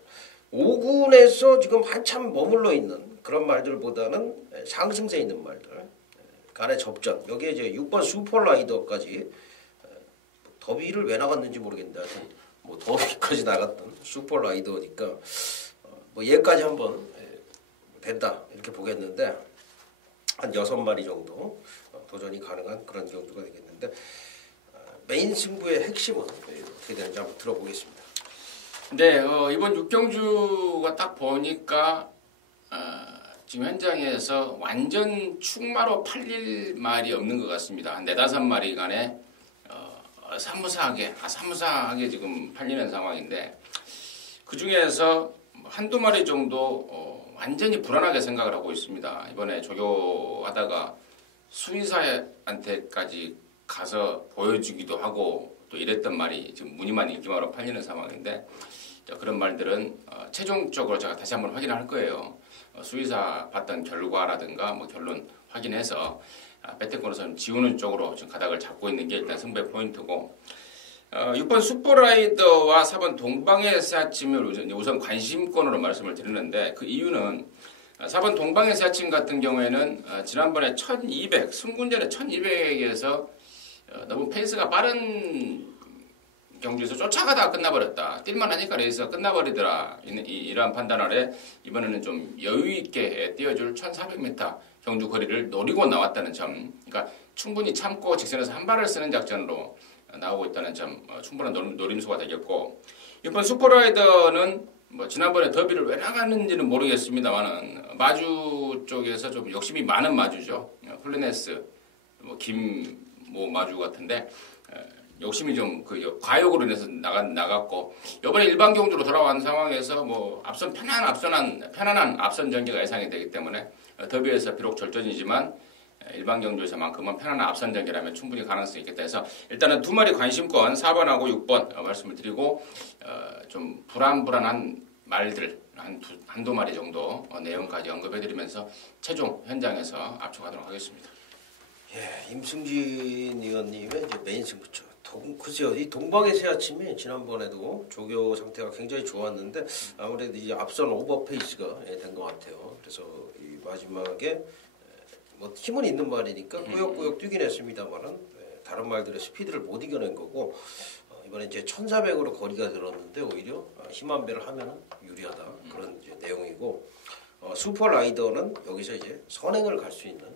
5군에서 지금 한참 머물러 있는 그런 말들보다는 상승세 있는 말들 간의 접전, 여기에 이제 6번 슈퍼라이더까지, 더비를 왜 나갔는지 모르겠는데 하여튼 뭐 더비까지 나갔던 슈퍼라이더니까 뭐 얘까지 한번 된다 이렇게 보겠는데, 한 6마리 정도 도전이 가능한 그런 경주가 되겠는데, 메인 승부의 핵심은 어떻게 되는지 한번 들어보겠습니다. 네, 이번 6경주가 딱 보니까 지금 현장에서 완전 충마로 팔릴 말이 없는 것 같습니다. 한 4-5마리 간에 사무사하게 지금 팔리는 상황인데, 그 중에서 한두 마리 정도 완전히 불안하게 생각을 하고 있습니다. 이번에 조교하다가 수의사한테까지 가서 보여주기도 하고 또 이랬던 말이 지금 무늬만 인기마로 팔리는 상황인데, 그런 말들은 최종적으로 제가 다시 한번 확인할 거예요. 수의사 봤던 결과라든가 뭐 결론 확인해서 배트권에서는 지우는 쪽으로 지금 가닥을 잡고 있는 게 일단 승부의 포인트고, 6번 슈퍼라이더와 4번 동방의 새 아침을 우선 관심권으로 말씀을 드리는데, 그 이유는 4번 동방의 새 아침 같은 경우에는 지난번에 1200, 승군전에 1200에서 너무 페이스가 빠른 경주에서 쫓아가다가 끝나버렸다. 뛸만 하니까 레이스가 끝나버리더라. 이러한 판단 아래 이번에는 좀 여유있게 뛰어줄 1400m 경주 거리를 노리고 나왔다는 점, 그러니까 충분히 참고 직선에서 한 발을 쓰는 작전으로 나오고 있다는 점, 충분한 노림수가 되겠고, 6번 슈퍼라이더는 뭐 지난번에 더비를 왜 나갔는지는 모르겠습니다만은 마주 쪽에서 좀 욕심이 많은 마주죠. 홀리네스, 뭐 마주 같은데 욕심이 좀 과욕으로 인해서 나갔고, 이번에 일반 경주로 돌아온 상황에서 뭐 편안한 앞선 전개가 예상이 되기 때문에 더비에서 비록 절전이지만 일반 경주에서만큼은 편안한 앞선 전개라면 충분히 가능성이 있겠다 해서 일단은 2마리 관심권 4번하고 6번 말씀을 드리고, 좀 불안한 말들 한두 마리 정도 내용까지 언급해드리면서 최종 현장에서 압축하도록 하겠습니다. 예, 임승진 의원님의 이제 메인 승부처. 글쎄요, 이 동방의 새 아침이 지난번에도 조교 상태가 굉장히 좋았는데 아무래도 이제 앞선 오버페이스가 된 것 같아요. 그래서 이 마지막에 뭐 힘은 있는 말이니까 꾸역꾸역 뛰긴 했습니다만은 다른 말들의 스피드를 못 이겨낸 거고, 이번에 이제 1400으로 거리가 들었는데 오히려 힘한 배를 하면은 유리하다 그런 이제 내용이고, 슈퍼라이더는 여기서 이제 선행을 갈 수 있는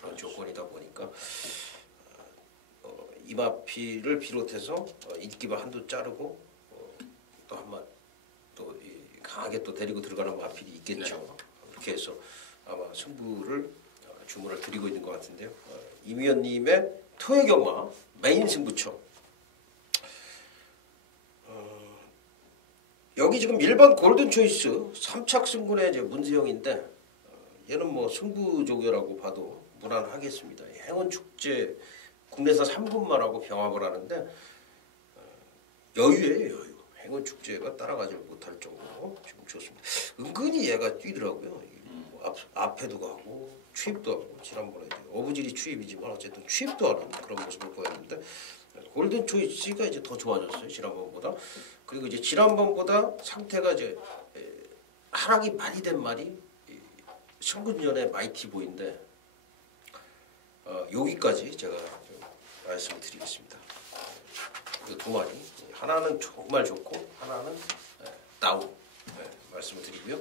그런 조건이다 보니까 이마피를 비롯해서 인기바 한두 자르고 또 한 마 또 강하게 또 데리고 들어가는 마필이 있겠죠. 네. 그렇게 해서 아마 승부를 주문을 드리고 있는 것 같은데요. 임 위원님의 토의 경마 메인 승부처. 여기 지금 일반 골든 초이스 3착 승군의 이제 문세영인데, 얘는 뭐 승부조교라고 봐도 무난하겠습니다. 행운 축제 국내에서 3군마라고 병합을 하는데 여유예요, 여유. 행운 축제가 따라가지 못할 정도로 지금 좋습니다. 은근히 얘가 뛰더라고요. 뭐 앞에도 가고 추입도 하고, 지난번에 어부질이 추입이지만 어쨌든 추입도 하는 그런 모습을 보였는데, 골든 초이스가 이제 더 좋아졌어요, 지난번보다. 그리고 이제 지난번보다 상태가 이제 하락이 많이 된 말이 승군전의 마이티 보인데, 여기까지 제가 좀 말씀을 드리겠습니다. 그 2마리, 하나는 정말 좋고 하나는 다운 말씀을 드리고요.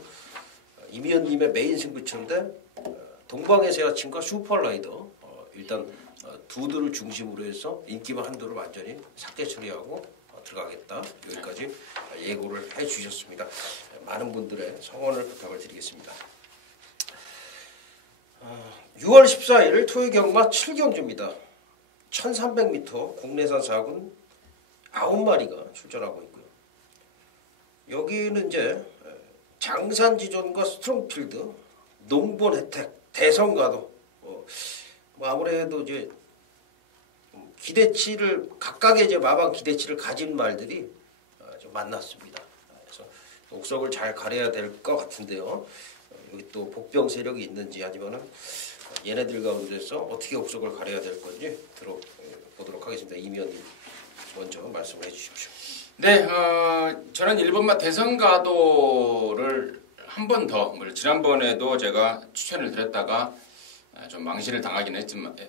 임 위원님의 메인 승부처인데 동방의 새 아침과 슈퍼라이더, 일단 두들을 중심으로 해서 인기만 한두를 완전히 삭제 처리하고 들어가겠다, 여기까지 예고를 해주셨습니다. 많은 분들의 성원을 부탁을 드리겠습니다. 6월 14일 토요경마 7경주입니다. 1300m 국내산 4군 9마리가 출전하고 있고요. 여기는 이제 장산지존과 스트롱필드, 농본 혜택, 대성가도, 뭐 아무래도 이제 기대치를 각각의 이제 마방 기대치를 가진 말들이 좀 만났습니다. 그래서 옥석을 잘 가려야 될 것 같은데요. 여기 또 복병 세력이 있는지 아니면은 얘네들 가운데서 어떻게 옥석을 가려야 될 건지 들어보도록 하겠습니다. 임 의원님 먼저 말씀을 해주십시오. 네, 저는 일본마 대선 가도를 한 번 더, 지난번에도 제가 추천을 드렸다가 좀 망신을 당하긴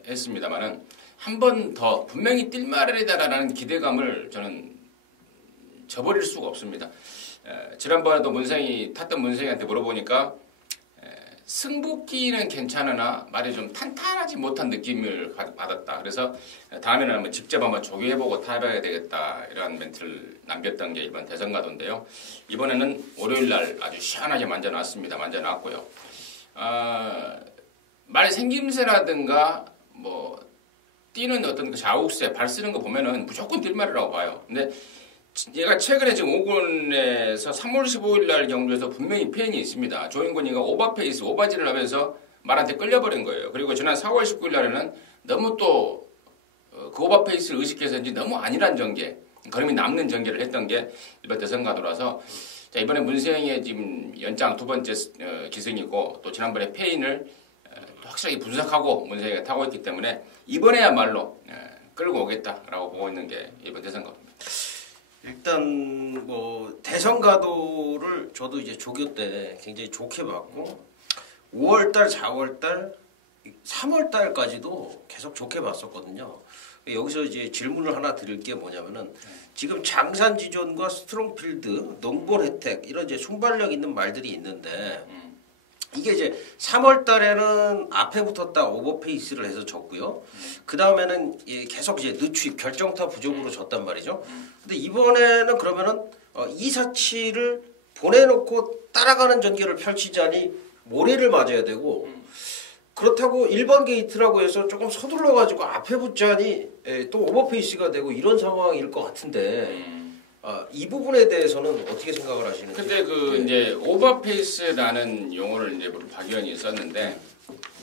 했습니다만은 한 번 더 분명히 뛸 말이다라는 기대감을 저는 저버릴 수가 없습니다. 지난번에도 탔던 문생이한테 물어보니까 승부기는 괜찮으나 말이 좀 탄탄하지 못한 느낌을 받았다. 그래서 다음에는 한번 직접 한번 조교해보고 타협해야 되겠다. 이런 멘트를 남겼던 게 이번 대선 가도인데요. 이번에는 월요일날 아주 시원하게 만져놨습니다. 만져놨고요. 말 생김새라든가 뭐 뛰는 어떤 그 좌우세, 발 쓰는 거 보면은 무조건 뛸 말이라고 봐요. 근데 얘가 최근에 지금 5군에서 3월 15일 날 경주에서 분명히 페인이 있습니다. 조인권이가 오버페이스, 오버질을 하면서 말한테 끌려버린 거예요. 그리고 지난 4월 19일 날에는 너무 또 그 오버페이스를 의식해서인지 너무 안일한 전개, 걸음이 남는 전개를 했던 게 이번 대선 가도라서 자, 이번에 문세영의 지금 연장 두 번째 기승이고 또 지난번에 페인을 확실하게 분석하고 문세영이 타고 있기 때문에 이번에야말로 끌고 오겠다라고 보고 있는 게 이번 대선 가도입니다. 일단 뭐 대선 가도를 저도 이제 조교 때 굉장히 좋게 봤고 5월달, 4월달, 3월달까지도 계속 좋게 봤었거든요. 여기서 이제 질문을 하나 드릴 게 뭐냐면은 지금 장산지존과 스트롱필드, 농볼 혜택 이런 이제 순발력 있는 말들이 있는데 이게 이제 3월 달에는 앞에 붙었다 오버페이스를 해서 졌고요. 그 다음에는 계속 이제 늦추입 결정타 부족으로 졌단 말이죠. 근데 이번에는 그러면은 247을 보내놓고 따라가는 전개를 펼치자니 모래를 맞아야 되고 그렇다고 1번 게이트라고 해서 조금 서둘러가지고 앞에 붙자니 또 오버페이스가 되고 이런 상황일 것 같은데 이 부분에 대해서는 어떻게 생각을 하시는지? 근데 이제 오버페이스라는 용어를 이제 박 의원이 썼는데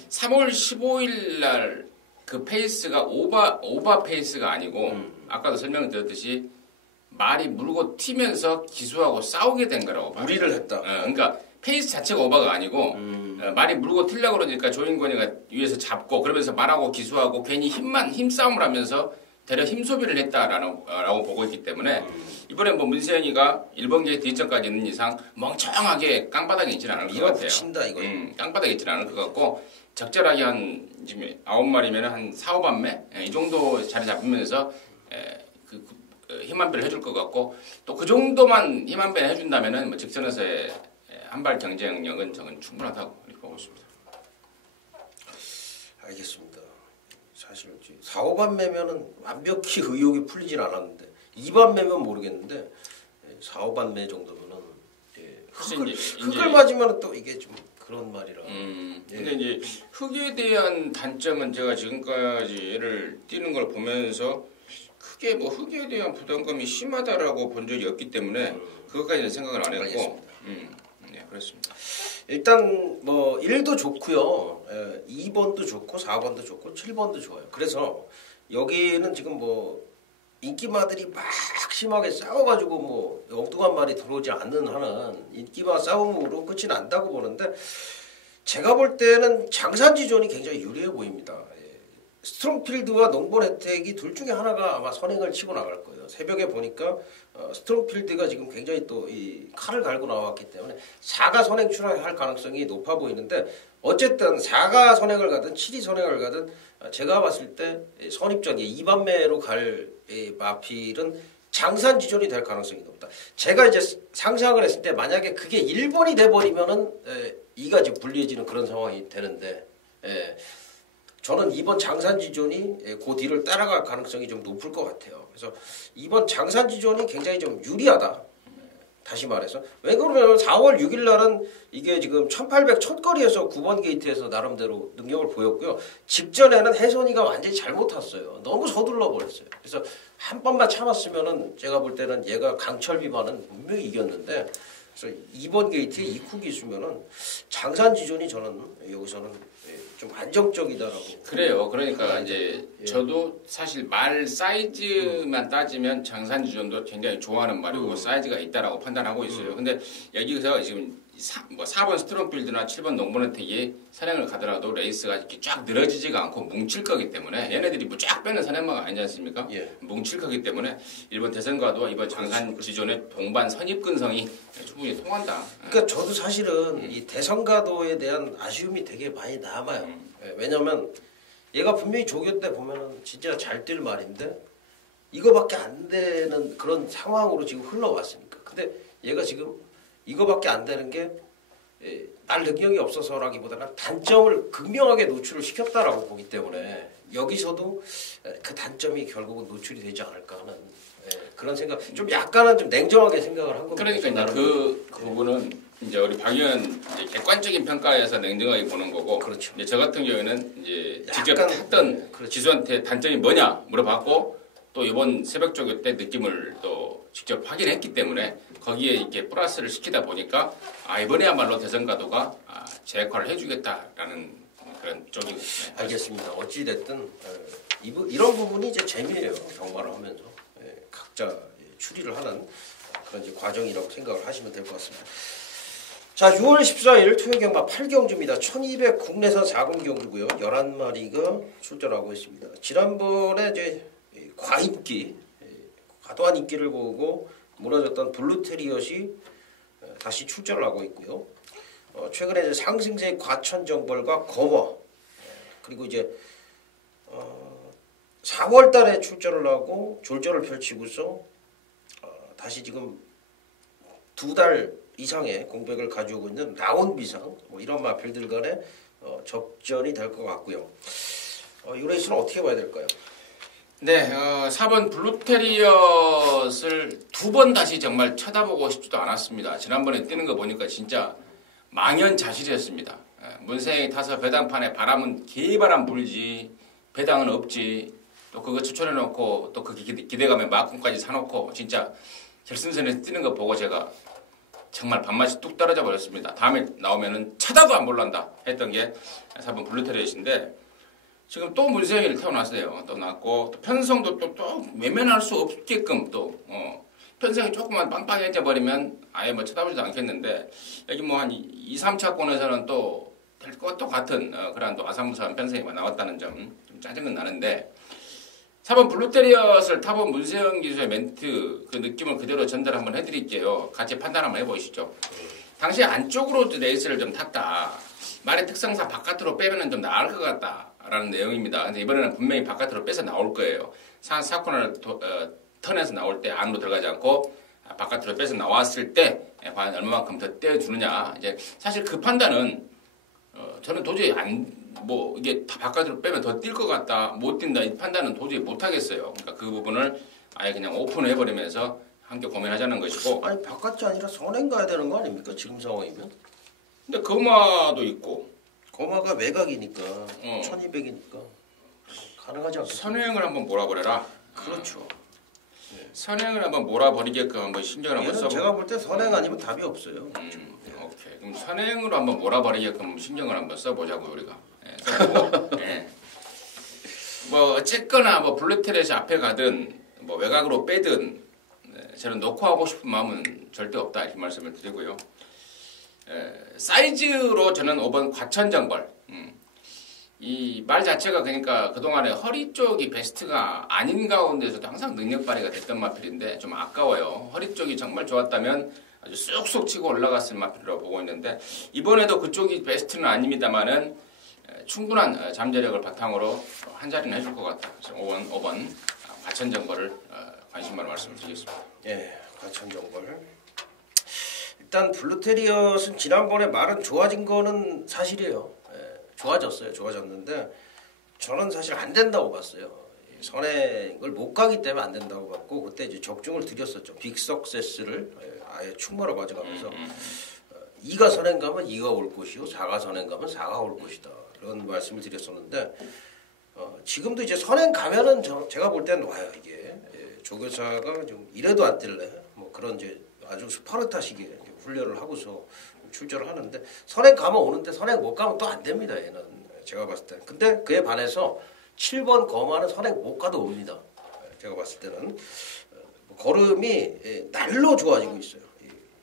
3월 15일 날 그 페이스가 오버페이스가 아니고 아까도 설명드렸듯이 말이 물고 튀면서 기수하고 싸우게 된 거라고 봐요. 무리를 했다. 그러니까 페이스 자체가 오버가 아니고 말이 물고 튀려고 그러니까 조인권이가 위에서 잡고 그러면서 말하고 기수하고 괜히 힘싸움을 하면서 대략 힘소비를 했다라고 보고 있기 때문에 이번에 뭐 문세현이가 1번 게이트 이전까지 있는 이상 멍청하게 깡바닥에 있지는 않을 것 같아요. 친다 이거. 깡바닥에 있지는 않을 것 같고 적절하게 한 지금 9마리면 한 4, 5반매 이 정도 자리 잡으면서 힘한배를 해줄 것 같고 또 그 정도만 힘한배를 해준다면은 뭐 직선에서의 한발 경쟁력은 저는 충분하다고 이렇게 보고 있습니다. 알겠습니다. 사실 4, 5반매면은 완벽히 의혹이 풀리진 않았는데 2반매면 모르겠는데 4, 5반매 정도면은 흙을 맞으면 또 이게 좀 그런 말이라. 근데 이제 흙에 대한 단점은 제가 지금까지 얘를 뛰는 걸 보면서 크게 뭐 흙에 대한 부담감이 심하다라고 본 적이 없기 때문에 그것까지는 생각을 안 했고. 네, 그렇습니다. 일단 뭐 1도 좋고요. 2번도 좋고 4번도 좋고 7번도 좋아요. 그래서 여기는 지금 뭐 인기마들이 막 심하게 싸워가지고 뭐 엉뚱한 말이 들어오지 않는 한은 인기마 싸움으로 끝이 난다고 보는데 제가 볼 때는 장산지존이 굉장히 유리해 보입니다. 스트롱필드와 농볼 혜택이 둘 중에 하나가 아마 선행을 치고 나갈 거예요. 새벽에 보니까 스트롱필드가 지금 굉장히 또 이 칼을 갈고 나왔기 때문에 4가 선행 출하할 가능성이 높아 보이는데 어쨌든 4가 선행을 가든 7이 선행을 가든 제가 봤을 때 선입전 2반매로 갈 마필은 장산지존이 될 가능성이 높다. 제가 이제 상상을 했을 때 만약에 그게 1번이 돼버리면은 2가 지금 불리해지는 그런 상황이 되는데 저는 2번 장산지존이 그 뒤를 따라갈 가능성이 좀 높을 것 같아요. 그래서 2번 장산지존이 굉장히 좀 유리하다. 다시 말해서. 왜 그러냐면 4월 6일 날은 이게 지금 1800 첫거리에서 9번 게이트에서 나름대로 능력을 보였고요. 직전에는 혜선이가 완전히 잘못 탔어요. 너무 서둘러 버렸어요. 그래서 한 번만 참았으면은 제가 볼 때는 얘가 강철비만은 분명히 이겼는데 그래서 2번 게이트에 이쿠 기수면은 장산지존이 저는 여기서는 좀 안정적이다라고. 그래요. 그러니까 이제 저도 사실 말 사이즈만 따지면 장산지존도 굉장히 좋아하는 말이고 사이즈가 있다라고 판단하고 있어요. 근데 여기서 지금 4번 스트롱필드나 7번 농번어택이 선행을 가더라도 레이스가 이렇게 쫙 늘어지지가 않고 뭉칠 거기 때문에 얘네들이 뭐 쫙 빼는 선행마가 아니지 않습니까? 예. 뭉칠 거기 때문에 이번 대선과도 이번 장산지존의 동반 선입근성이 충분히 통한다. 그러니까 저도 사실은 이 대선가도에 대한 아쉬움이 되게 많이 남아요. 왜냐면 얘가 분명히 조교 때 보면은 진짜 잘 뛸 말인데 이거밖에 안 되는 그런 상황으로 지금 흘러왔으니까. 근데 얘가 지금 이거밖에 안 되는 게 날 능력이 없어서라기보다는 단점을 극명하게 노출을 시켰다라고 보기 때문에 여기서도 그 단점이 결국은 노출이 되지 않을까 하는 그런 생각. 좀 약간은 좀 냉정하게 생각을 한 겁니다. 그러니까 이제 그 부분은 이제 우리 박 의원 이제 객관적인 평가에서 냉정하게 보는 거고. 그렇죠. 이제 저 같은 경우에는 이제 직접 약간, 탔던 그렇죠. 기수한테 단점이 뭐냐 물어봤고 또 이번 새벽 조교 때 느낌을 또 직접 확인했기 때문에 거기에 이렇게 플러스를 시키다 보니까 이번에야말로 대선가도가 제 역할을 해주겠다라는 그런 쪽이. 네. 알겠습니다. 어찌 됐든 이런 부분이 이제 재미예요. 경마를 하면서 각자 추리를 하는 그런 이제 과정이라고 생각을 하시면 될 것 같습니다. 자, 6월 14일 토요 경마 8경주입니다. 1200 국내산 4금 경주고요. 11마리가 출전하고 있습니다. 지난번에 이제 과인기, 과도한 인기를 보고 무너졌던 블루테리엇이 다시 출전을 하고 있고요. 최근에 이제 상승세의 과천정벌과 거머, 그리고 이제 4월 달에 출전을 하고 졸전을 펼치고서 다시 지금 2달 이상의 공백을 가지고 있는 라온비상, 뭐 이런 마필들 간의 접전이 될 것 같고요. 이 레이스는 어떻게 봐야 될까요? 네, 4번 블루테리엇을 2번 다시 정말 쳐다보고 싶지도 않았습니다. 지난번에 뛰는 거 보니까 진짜 망연자실이었습니다. 문생이 타서 배당판에 바람은 개바람 불지, 배당은 없지, 또 그거 추천해놓고 또 그 기대감에 막공까지 사놓고 진짜 결승선에서 뛰는 거 보고 제가 정말 밥맛이 뚝 떨어져 버렸습니다. 다음에 나오면은 쳐다도 안 볼란다 했던 게 4번 블루테리엇인데 지금 또 문세영이를 태어났어요. 또 낳고 또 편성도 또 외면할 수 없게끔 또 편성이 조금만 빵빵해져 버리면 아예 뭐 쳐다보지도 않겠는데 여기 뭐 한 2, 3차권에서는 또 될 것도 같은 그런 또 아사무사한 편성이 나왔다는 점 좀 짜증은 나는데 4번 블루테리엇을 타본 문세영 기수의 멘트 그 느낌을 그대로 전달 한번 해드릴게요. 같이 판단 한번 해보시죠. 당시 안쪽으로 레이스를 좀 탔다. 말의 특성상 바깥으로 빼면 좀 나을 것 같다. 라는 내용입니다. 근데 이번에는 분명히 바깥으로 빼서 나올 거예요. 사코너를 턴에서 나올 때 안으로 들어가지 않고 바깥으로 빼서 나왔을 때 과연 얼마만큼 더 떼어주느냐. 이제 사실 그 판단은 저는 도저히 이게 다 바깥으로 빼면 더 뛸 것 같다, 못 뛴다 이 판단은 도저히 못 하겠어요. 그러니까 그 부분을 아예 그냥 오픈을 해버리면서 함께 고민하자는 것이고. 아니 바깥이 아니라 선행 가야 되는 거 아닙니까? 지금 상황이면. 근데 거마도 있고. 거마가 외곽이니까 1200이니까 가능하지 않겠어요? 선행을 한번 몰아버려라. 그렇죠. 선행을 한번 몰아버리게끔 한번 신경을 한번 써보고. 제가 볼 때 선행 아니면 답이 없어요. 오케이. 그럼 선행으로 한번 몰아버리게끔 신경을 한번 써보자고요, 우리가. 써보고. 네. 뭐 어쨌거나 뭐 블루테리엇이 앞에 가든 뭐 외곽으로 빼든 저는 놓고 하고 싶은 마음은 절대 없다 이렇게 말씀을 드리고요. 사이즈로 저는 5번 과천정벌. 이 말 자체가 그러니까 그동안에 허리 쪽이 베스트가 아닌 가운데서도 항상 능력 발휘가 됐던 마필인데 좀 아까워요. 허리 쪽이 정말 좋았다면 아주 쑥쑥 치고 올라갔을 마필이라고 보고 있는데 이번에도 그쪽이 베스트는 아닙니다만은 충분한 잠재력을 바탕으로 한 자리는 해줄 것 같다. 5번 과천정벌을 관심만 말씀을 드리겠습니다. 예, 과천정벌. 일단 블루테리엇은 지난번에 말은 좋아진 거는 사실이에요. 좋아졌는데 저는 사실 안 된다고 봤어요. 선행을 못 가기 때문에 안 된다고 봤고 그때 이제 적중을 드렸었죠. 빅석세스를 아예 충무로 가져가면서 2가 선행 가면 2가 올 것이요 4가 선행 가면 4가 올 것이다 이런 말씀을 드렸었는데 지금도 이제 선행 가면은 제가 볼 때는 와요. 이게 조교사가 좀 이래도 안 뛸래 뭐 그런 이제 아주 스파르타식의 훈련을 하고서 출전을 하는데 선행 가면 오는데 선행 못 가면 또 안 됩니다. 얘는 제가 봤을 때. 근데 그에 반해서 7번 거마는 선행 못 가도 옵니다. 제가 봤을 때는 걸음이 날로 좋아지고 있어요.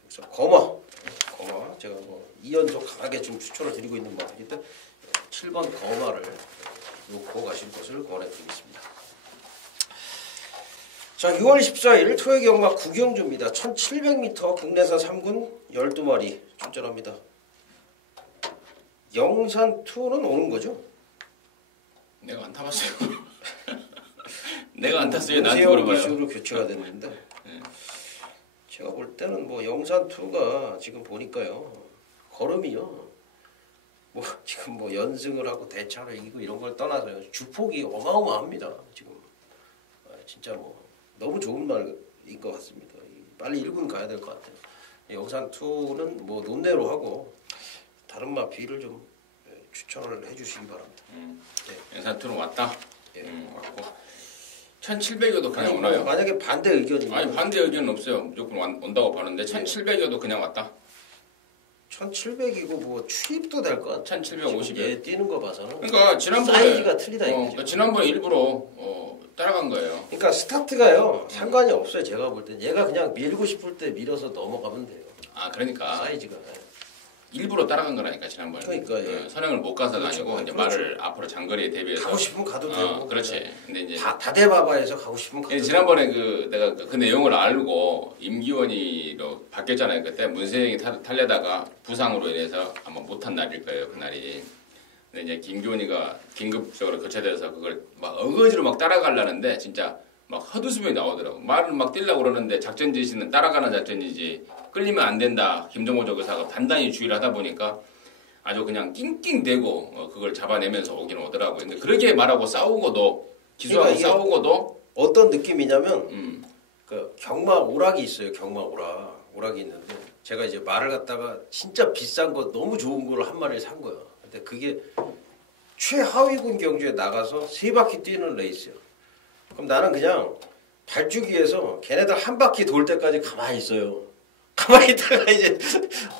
그래서 거마 제가 뭐 2연속 강하게 좀 추천을 드리고 있는 마음인데 7번 거마를 놓고 가실 것을 권해드리겠습니다. 자, 6월 14일 토요 경마 구경주입니다. 1700m 국내산 3군 12마리 출전합니다. 영산2는 오는 거죠? 내가 안 타봤어요. 내가 안 탔어요. 나한테 문세영 물어봐요. 기수로 교체가 됐는데 제가 볼 때는 뭐 영산2가 지금 보니까요. 걸음이요. 뭐 지금 뭐 연승을 하고 대차를 이기고 이런 걸 떠나서요. 주폭이 어마어마합니다. 지금 진짜 뭐 너무 좋은 말인 것 같습니다. 빨리 1군 가야 될 것 같아요. 영산2는 뭐 논대로 하고 다른 마 B를 좀 추천을 해주시기 바랍니다. 네. 영산2는 왔다. 예. 왔고 1700여도 그냥 아니, 오나요? 만약에 반대 의견이 아니 반대 의견은 없어요. 무조건 온다고 보는데 1700여도 그냥 왔다. 1700이고 뭐 추입도 될 것 같아요. 1750. 얘 뛰는 거 봐서는. 그러니까 지난번에 사이즈가 틀리다 이거죠. 그러니까 지난번에 일부러 따라간 거예요. 그러니까 스타트가요 상관이 없어요. 제가 볼 땐 얘가 그냥 밀고 싶을 때 밀어서 넘어가면 돼요. 아 그러니까 사이즈가. 일부러 따라간 거라니까 지난번에. 그러니까 예. 선행을 못 가서가 그렇죠. 아니고 이제 그렇죠. 말을 앞으로 장거리에 대비해서 가고 싶으면 가도 되고. 그렇지. 근데 이제 다대바바에서 가고 싶으면 가도 지난번에 내가 그 내용을 알고 임기원이로 바뀌었잖아요. 그때 문세영이 탈려다가 부상으로 인해서 아마 못한 날일 거예요. 그날이. 근데 이제 김기원이가 긴급적으로 교체돼서 그걸 막 어거지로 막 따라가려는데 진짜 막 헛웃음이 나오더라고. 말을 막 뛰려고 그러는데 작전 지시는 따라가는 작전이지 끌리면 안 된다. 김정호 조교사가 단단히 주의를 하다 보니까 아주 그냥 낑낑대고 그걸 잡아내면서 오긴 오더라고요. 근데 그렇게 말하고 싸우고도 기수하고 그러니까 싸우고도 어떤 느낌이냐면 그 경마 오락이 있어요. 경마 오락이 있는데 제가 이제 말을 갖다가 진짜 비싼 거 너무 좋은 걸 한 마리를 산 거야. 근데 그게 최하위군 경주에 나가서 3바퀴 뛰는 레이스야. 그럼 나는 그냥 발주기에서 걔네들 한 바퀴 돌 때까지 가만히 있어요. 가만히 있다가 이제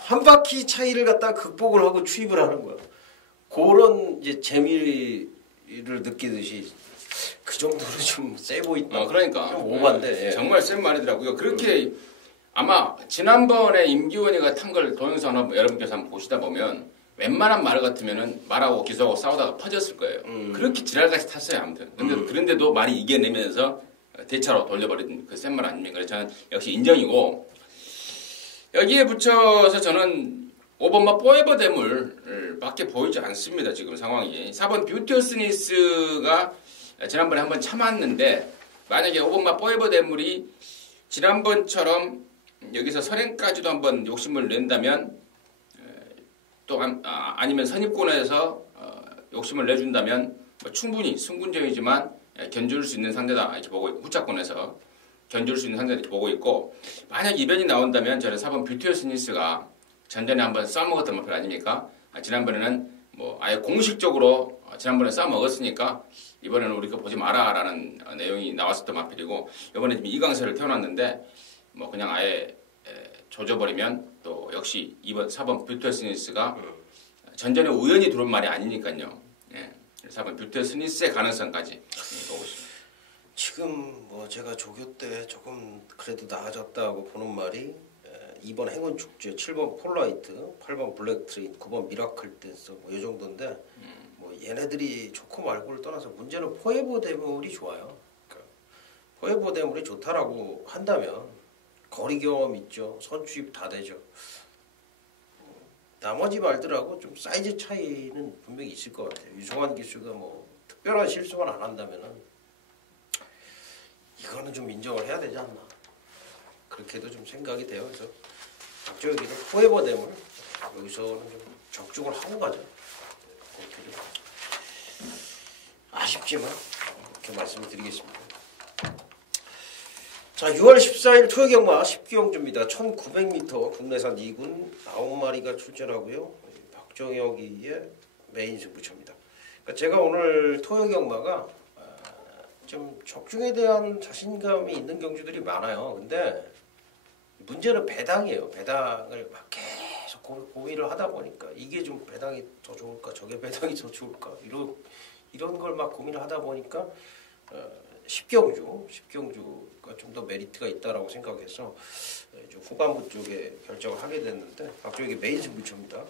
한 바퀴 차이를 갖다 극복을 하고 추입을 하는 거야. 그런 이제 재미를 느끼듯이 그 정도로 좀 세 보인다. 그러니까 좀 오반데. 예. 정말 센 말이더라고요. 그렇게 아마 지난번에 임기원이가 탄 걸 동영상 여러분께서 한번 보시다 보면 웬만한 말 같으면은 말하고 기수하고 싸우다가 퍼졌을 거예요. 그렇게 지랄같이 탔어요. 아무튼. 그런데도 말이 이겨내면서 대차로 돌려버린 그 센 말 아닙니까? 그래서 저는 역시 인정이고 여기에 붙여서 저는 5번마 포에버 대물 밖에 보이지 않습니다. 지금 상황이. 4번 뷰티어스니스가 지난번에 한번 참았는데 만약에 5번마 포에버 대물이 지난번처럼 여기서 선행까지도 한번 욕심을 낸다면 또 아니면 선입권에서 욕심을 내준다면 뭐 충분히 승군전이지만 견줄 수 있는 상대다 이렇게 보고 후차권에서 견줄 수 있는 상대다 이렇게 보고 있고 만약 이변이 나온다면 저는 4번 뷰티어스니스가 전전에 한번 싸먹었던 마필 아닙니까? 지난번에는 뭐 아예 공식적으로 지난번에 싸먹었으니까 이번에는 우리 거 보지 마라라는 내용이 나왔었던 마필이고 이번에 지금 이강세를 태어났는데 뭐 그냥 아예 조져버리면 또 역시 4번 뷰티어스니스가 전전에 우연히 들어온 말이 아니니까요. 예. 4번 뷰티어스니스의 가능성까지 보고 있습니다. 지금 뭐 제가 조교 때 조금 그래도 나아졌다고 보는 말이 2번 행운 축제, 7번 폴라이트, 8번 블랙 트레인, 9번 미라클 댄서 뭐 이 정도인데 뭐 얘네들이 좋고 말고를 떠나서 문제는 포에버 대물이 좋아요. 그러니까 포에버 대물이 좋다라고 한다면 거리 경험 있죠. 선취입 다 되죠. 나머지 말들하고 좀 사이즈 차이는 분명히 있을 것 같아요. 유종환 기수가 뭐 특별한 실수만 안 한다면은 이거는 좀 인정을 해야 되지 않나. 그렇게도 좀 생각이 돼요. 그래서 박정희는 포에버 대물 여기서는 좀 적중을 하고 가죠. 아쉽지만 이렇게 말씀을 드리겠습니다. 자, 6월 14일 토요경마 10기용주입니다. 1900m 국내산 2군 9마리가 출전하고요. 박정혁이의 메인 승부처입니다. 그러니까 제가 오늘 토요경마가 좀 적중에 대한 자신감이 있는 경주들이 많아요. 근데 문제는 배당이에요. 배당을 막 고민을 하다 보니까 이게 좀 배당이 더 좋을까 저게 배당이 더 좋을까 이런 걸 막 고민을 하다 보니까 10경주가 좀 더 메리트가 있다라고 생각해서 좀 후반부 쪽에 결정을 하게 됐는데 박종익이 메인 승부처입니다.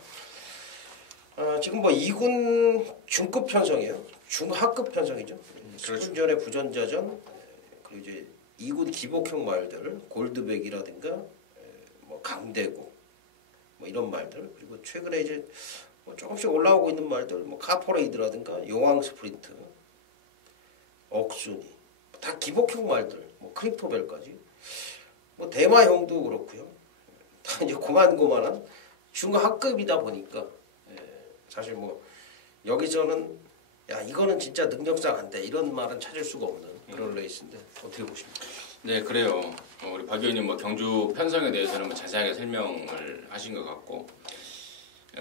지금 뭐 2군 중급 편성이에요. 중하급 편성이죠. 그렇죠. 10분 전에 부전자전 그리고 이제 2군 기복형 말들 골드백이라든가 뭐 강대구 뭐 이런 말들 그리고 최근에 이제 뭐 조금씩 올라오고 있는 말들 뭐 카포레이드라든가 용왕 스프린트 억순이 다 기복형 말들 뭐 크리프토벨까지 뭐 대마형도 그렇고요. 다 이제 고만고만한 중하급이다 보니까 사실 뭐 여기서는 야 이거는 진짜 능력상 안 돼 이런 말은 찾을 수가 없는 그런 레이스인데 어떻게 보십니까? 네, 그래요. 우리 박 의원님 뭐 경주 편성에 대해서는 뭐 자세하게 설명을 하신 것 같고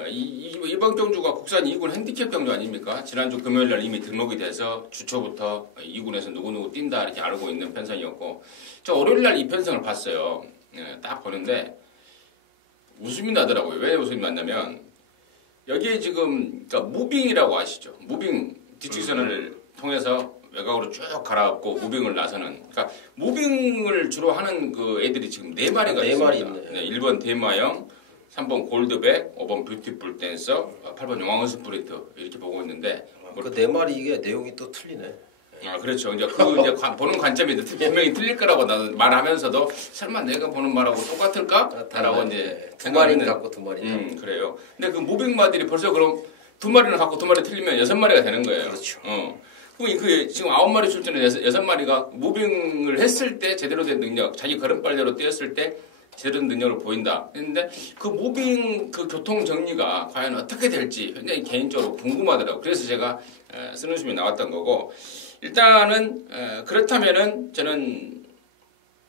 이번 경주가 국산 2군 핸디캡 경주 아닙니까? 지난주 금요일 날 이미 등록이 돼서 주초부터 2군에서 누구누구 뛴다 이렇게 알고 있는 편성이었고 저 월요일 날 이 편성을 봤어요. 딱 보는데 웃음이 나더라고요. 왜 웃음이 났냐면 여기에 지금 그러니까 무빙이라고 아시죠? 무빙 뒤측선을 통해서 외곽으로 쭉 갈아엎고 무빙을 나서는 그러니까 무빙을 주로 하는 그 애들이 지금 4마리가 네 있습니다. 마리 있네. 네, 1번 대마형, 3번 골드백, 5번 뷰티풀 댄서, 8번 용왕 스프린트 이렇게 보고 있는데 그 4마리 이게 내용이 또 틀리네. 그렇죠. 이제 이제 보는 관점이 분명히 틀릴 거라고 나는 말하면서도 설마 내가 보는 말하고 똑같을까?라고 이제 두 마리는 갖고 두 마리. 그래요. 근데 그 무빙마들이 벌써 그럼 2마리는 갖고 2마리 틀리면 6마리가 되는 거예요. 그렇죠. 그럼 그 지금 9마리 출전에 6마리가 무빙을 했을 때 제대로 된 능력, 자기 걸음발대로 뛰었을 때 제대로 된 능력을 보인다. 했는데 그 무빙 그 교통 정리가 과연 어떻게 될지 굉장히 개인적으로 궁금하더라고요. 그래서 제가 쓰는 숨이 나왔던 거고 일단은 그렇다면은 저는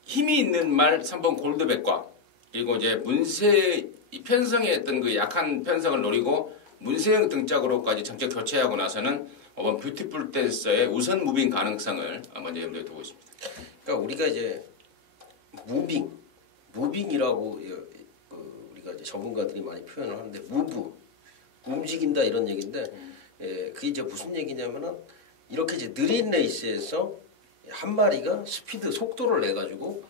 힘이 있는 말 3번 골드백과 그리고 이제 문세 편성의 어떤 그 약한 편성을 노리고 문세영 등짝으로까지 정책 교체하고 나서는 5번 뷰티풀 댄서의 우선 무빙 가능성을 먼저 염두에 두고 있습니다. 그러니까 우리가 이제 무빙이라고 우리가 이제 전문가들이 많이 표현을 하는데 움직인다 이런 얘기인데 그게 이제 무슨 얘기냐면은 이렇게 이제 느린 레이스에서 한 마리가 스피드 속도를 내 가지고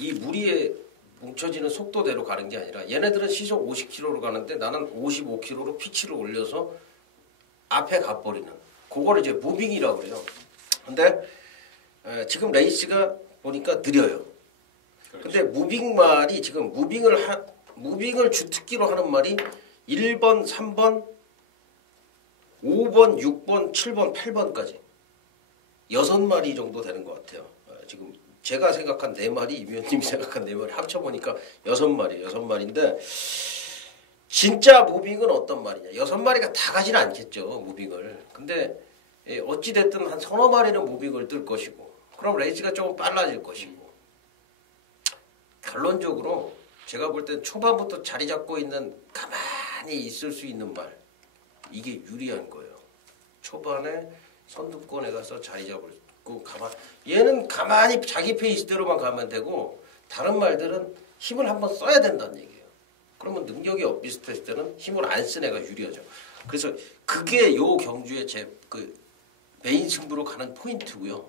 이 무리에 뭉쳐지는 속도대로 가는 게 아니라 얘네들은 시속 50km로 가는데 나는 55km로 피치를 올려서 앞에 가버리는 그걸 이제 무빙이라고 그래요. 근데 지금 레이스가 보니까 느려요. 그렇죠. 근데 무빙 말이 지금 무빙을 주특기로 하는 말이 1번, 3번, 5번, 6번, 7번, 8번까지 6마리 정도 되는 것 같아요. 지금 제가 생각한 4마리, 임 의원님이 생각한 4마리 합쳐보니까 6마리인데 진짜 무빙은 어떤 말이냐. 6마리가 다 가지는 않겠죠, 무빙을. 근데 어찌됐든 한 서너 마리는 무빙을 뜰 것이고 그럼 레이스가 조금 빨라질 것이고 결론적으로 제가 볼 땐 초반부터 자리 잡고 있는 가만히 있을 수 있는 말 이게 유리한 거예요. 초반에 선두권에 가서 자리 잡고 얘는 가만히 자기 페이스대로만 가면 되고 다른 말들은 힘을 한번 써야 된다는 얘기예요. 그러면 능력이 엇비슷했을 때는 힘을 안 쓴 애가 유리하죠. 그래서 그게 요 경주의 그 메인 승부로 가는 포인트고요.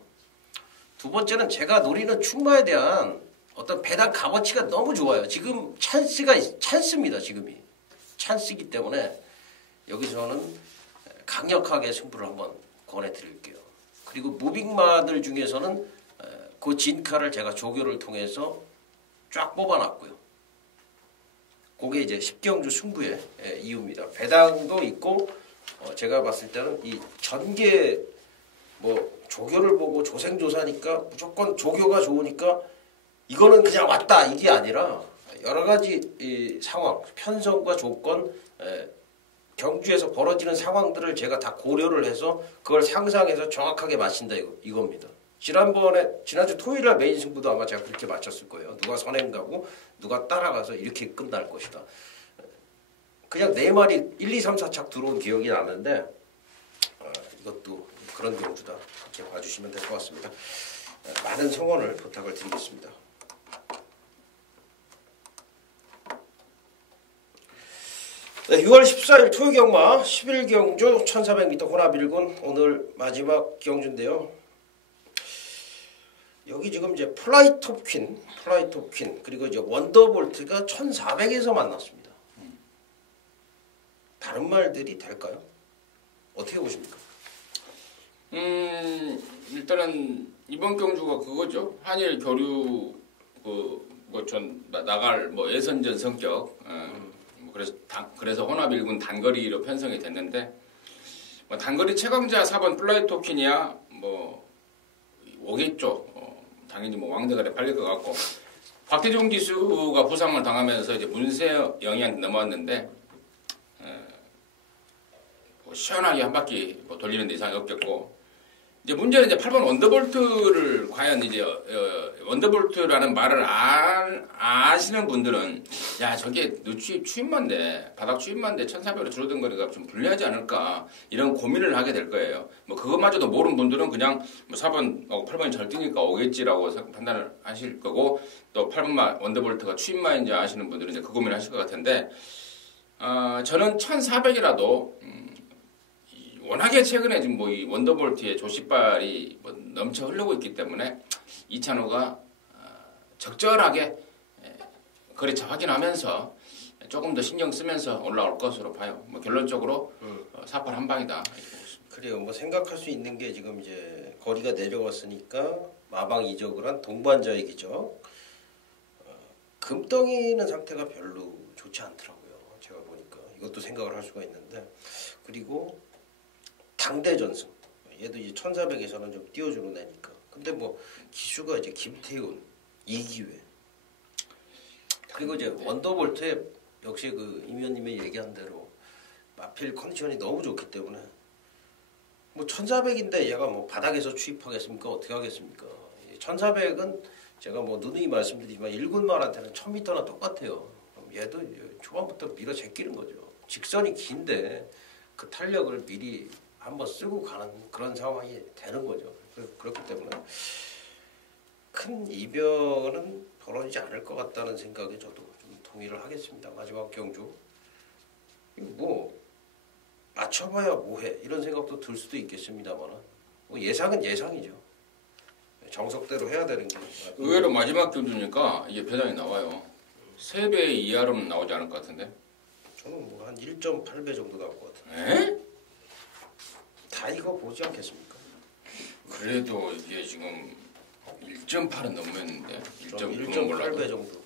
두 번째는 제가 노리는 충마에 대한 어떤 배당 값어치가 너무 좋아요. 지금 찬스입니다. 지금이 찬스이기 때문에 여기서는 강력하게 승부를 한번 권해드릴게요. 그리고 무빙마들 중에서는 그 진카를 제가 조교를 통해서 쫙 뽑아놨고요. 그게 이제 10경주 승부의 이유입니다. 배당도 있고 제가 봤을 때는 이 전개 뭐 조교를 보고 조생조사니까 무조건 조교가 좋으니까 이거는 그냥 왔다 이게 아니라 여러 가지 이 상황, 편성과 조건, 경주에서 벌어지는 상황들을 제가 다 고려를 해서 그걸 상상해서 정확하게 맞힌다 이겁니다. 지난주 토요일날 메인 승부도 아마 제가 그렇게 맞췄을 거예요. 누가 선행 가고 누가 따라가서 이렇게 끝날 것이다. 그냥 4마리 1, 2, 3, 4착 들어온 기억이 나는데 이것도 그런 경주다. 이렇게 봐주시면 될 것 같습니다. 많은 성원을 부탁을 드리겠습니다. 네, 6월 14일 토요 경마 11경주 1400m 혼합 1군 오늘 마지막 경주인데요. 여기 지금 이제 플라이톱 퀸 그리고 이제 원더볼트가 1400에서 만났습니다. 다른 말들이 될까요? 어떻게 보십니까? 일단은 이번 경주가 그거죠. 한일 교류 나갈 예선전 성격. 그래서 혼합 1군 단거리로 편성이 됐는데 단거리 최강자 4번 플라이톱 퀸이야 오겠죠. 당연히 왕대가리 팔릴 것 같고 박태종 기수가 부상을 당하면서 이제 문세영이한테 넘어왔는데 시원하게 한 바퀴 돌리는 데 이상이 없겠고 이제 문제는 이제 8번 원더볼트를 과연 이제 원더볼트라는 말을 아시는 분들은 야 저게 추임만데 바닥 추임만데 1400으로 줄어든 거리가 좀 불리하지 않을까 이런 고민을 하게 될 거예요. 그것마저도 모르는 분들은 그냥 4번하고 8번이 잘 뛰니까 오겠지라고 판단을 하실 거고 또 8번 원더볼트가 추임만인지 아시는 분들은 이제 그 고민을 하실 것 같은데 저는 1400이라도 워낙에 최근에 지금 이 원더볼트의 조시발이 넘쳐 흐르고 있기 때문에 이찬호가 적절하게 거리차 확인하면서 조금 더 신경 쓰면서 올라올 것으로 봐요. 결론적으로 4-8 한 방이다. 그래요. 생각할 수 있는 게 지금 이제 거리가 내려왔으니까 마방 이적을 한 동반자이기죠. 금덩이는 상태가 별로 좋지 않더라고요. 제가 보니까 이것도 생각을 할 수가 있는데 그리고 당대 전승. 얘도 이제 1400에서는 좀 띄워주는 애니까. 근데 기수가 이제 김태훈, 이기회. 그리고 이제 원더볼트에 역시 임 의원님의 얘기한 대로 마필 컨디션이 너무 좋기 때문에 1400인데 얘가 바닥에서 추입하겠습니까? 어떻게 하겠습니까? 1400은 제가 누누이 말씀드리지만 1군말한테는 1000m나 똑같아요. 얘도 초반부터 밀어 제끼는 거죠. 직선이 긴데 그 탄력을 미리 한번 쓰고 가는 그런 상황이 되는 거죠. 그렇기 때문에 큰 이변은 벌어지지 않을 것 같다는 생각에 저도 좀 동의를 하겠습니다. 마지막 경주 맞춰봐야 뭐해 이런 생각도 들 수도 있겠습니다만 예상은 예상이죠. 정석대로 해야 되는 게 의외로 마지막 경주니까 이게 배당이 나와요. 3배 이하로는 나오지 않을 것 같은데 저는 한 1.8배 정도 나올 것 같아요. 에? 다 이거 보지 않겠습니까? 그래도 이게 지금 1.8은 넘었는데 1.8배 정도.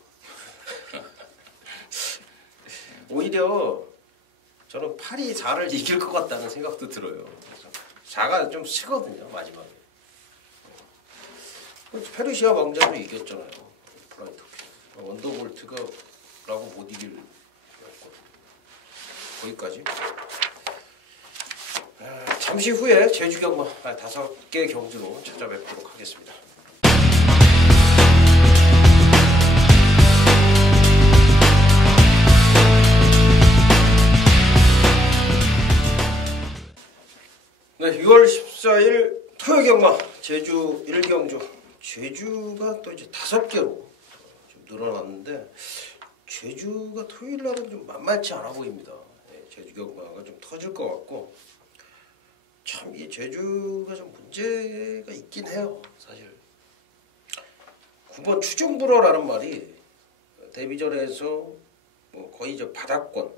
오히려 저는 8이 4를 이길 것 같다는 생각도 들어요. 4가 좀 쓰거든요 마지막에. 페르시아 왕자도 이겼잖아요. 플라이토 원더볼트가 라고 못 이길 거기까지. 잠시 후에 제주 경마 5개 경주로 찾아뵙도록 하겠습니다. 네, 6월 14일 토요 경마 제주 1경주. 제주가 또 이제 5개로 좀 늘어났는데 제주가 토요일 날은 좀 만만치 않아 보입니다. 제주 경마가 좀 터질 것 같고 참 이 제주가 좀 문제가 있긴 해요. 사실 9번 추종불허라는 말이 데뷔전에서 거의 바닥권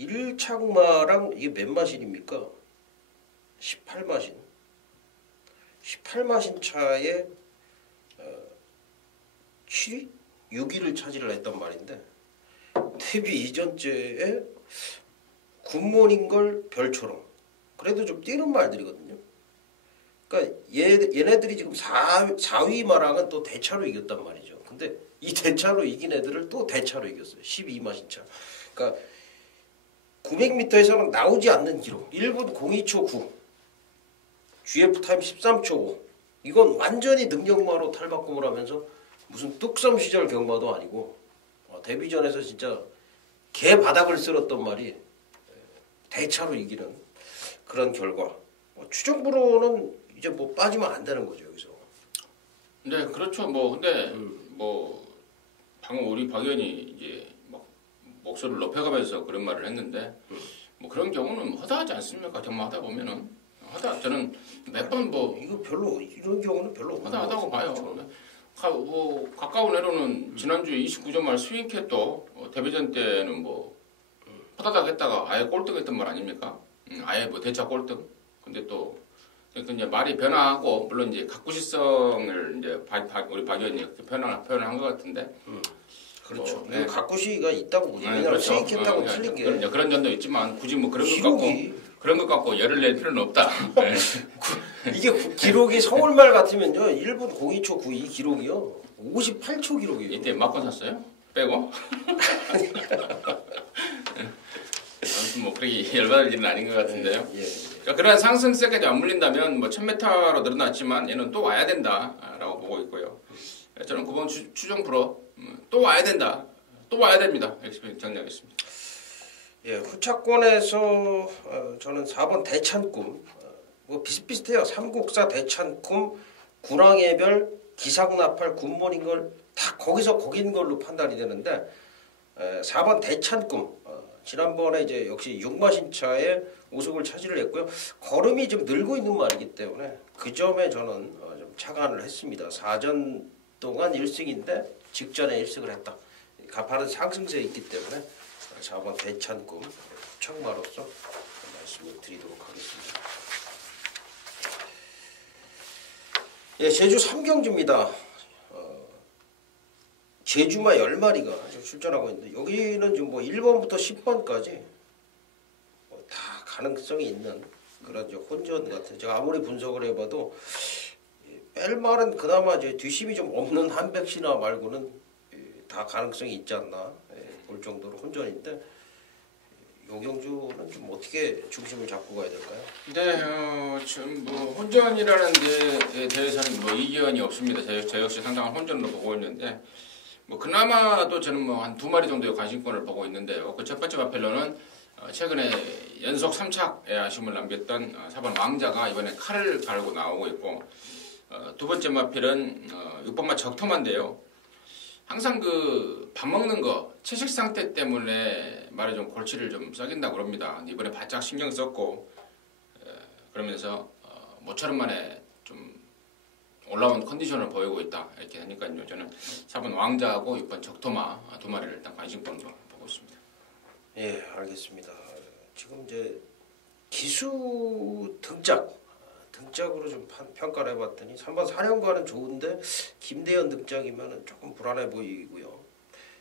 1착마랑 이게 몇 마신입니까? 18마신 18마신 차에 7위? 6위를 차지를 했단 말인데 데뷔 이전째에 굿모닝걸 별초롱 그래도 좀 뛰는 말들이거든요. 그러니까 얘네들이 지금 4위 마랑은 또 대차로 이겼단 말이죠. 근데 이 대차로 이긴 애들을 또 대차로 이겼어요. 12마신 차. 그러니까 900m에서는 나오지 않는 기록. 1분 02초 9. GF 타임 13초 5. 이건 완전히 능력마로 탈바꿈을 하면서 무슨 뚝섬 시절 경마도 아니고 데뷔전에서 진짜 개 바닥을 쓸었던 말이 대차로 이기는 그런 결과. 추정부로는 이제 빠지면 안 되는 거죠 여기서. 네, 그렇죠. 근데 방금 우리 박 의원이 이제 목소리를 높여가면서 그런 말을 했는데 뭐 그런 경우는 허다하지 않습니까? 경마하다 보면은 저는 몇 번 뭐 이거 별로 이런 경우는 별로 없는 허다하다고 봐요. 뭐 가까운 애로는 지난주에 29점 말 스윙캣도 데뷔전 때는 뭐 허다닥 했다가 아예 꼴등했던 말 아닙니까? 아예 뭐 대차 꼴등. 근데 또 이제 말이 변화하고 물론 이제 가꾸시성을 이제 우리 박 의원이 표현을 한 것 같은데. 그렇죠. 네. 가꾸시가 있다고 보죠. 왜냐면 그렇죠. 스윙했다고 틀린 게 그런 점도 있지만 굳이 뭐 기록이 그런 것 갖고 열을 낼 필요는 없다. 네. 이게 기록이 서울말 같으면요 1분 02초 92 기록이요 58초 기록이에요. 이때 막건 샀어요? 빼고? 아무튼 뭐 그렇게 열받을 일은 아닌 것 같은데요. 예. 그러니까 그러한 상승세까지 안 물린다면 뭐 1000m로 늘어났지만 얘는 또 와야 된다라고 보고 있고요. 저는 9번 추정 프로 또 와야 된다. 또 와야 됩니다. 이렇게 정리하겠습니다. 예, 후차권에서 저는 4번 대찬꿈 뭐 비슷비슷해요. 삼국사 대찬꿈, 구랑해별, 기상나팔, 굿모닝걸 다 거긴 걸로 판단이 되는데 4번 대찬꿈 지난번에 이제 역시 육마신차에 우승을 차지를 했고요. 걸음이 좀 늘고 있는 말이기 때문에 그 점에 저는 좀 착안을 했습니다. 4전 동안 1승인데 직전에 1승을 했다. 가파른 상승세에 있기 때문에 4번 대찬꿈 청마로서 말씀을 드리도록 하겠습니다. 예, 제주 3경주입니다. 제주마 10마리가 지금 출전하고 있는데 여기는 지금 뭐 1번부터 10번까지 다 가능성이 있는 그런 혼전 같아요. 제가 아무리 분석을 해봐도 뺄 말은 그나마 이제 뒷심이 좀 없는 한백신화 말고는 다 가능성이 있지 않나 볼 정도로 혼전인데 요경주는 좀 어떻게 중심을 잡고 가야 될까요? 네, 지금 뭐 혼전이라는 데에 대해서는 뭐 이견이 없습니다. 저 역시 상당한 혼전으로 보고 있는데 뭐 그나마도 저는 뭐 한 2마리 정도의 관심권을 보고 있는데요. 그 첫 번째 마필로는 최근에 연속 3착에 아쉬움을 남겼던 4번 왕자가 이번에 칼을 갈고 나오고 있고 두 번째 마필은 6번마 적토마인데요. 항상 그 밥 먹는 거 채식 상태 때문에 말에 좀 골치를 좀 썩인다고 그럽니다. 이번에 바짝 신경 썼고 그러면서 모처럼 만에 좀 올라온 컨디션을 보이고 있다 이렇게 하니까요. 저는 4번 왕자하고 6번 적토마 2마리를 일단 관심권으로 보고 있습니다. 예, 알겠습니다. 지금 이제 기수 등짝으로 좀 평가를 해봤더니 3번 사령관은 좋은데 김대현 등짝이면 조금 불안해 보이고요.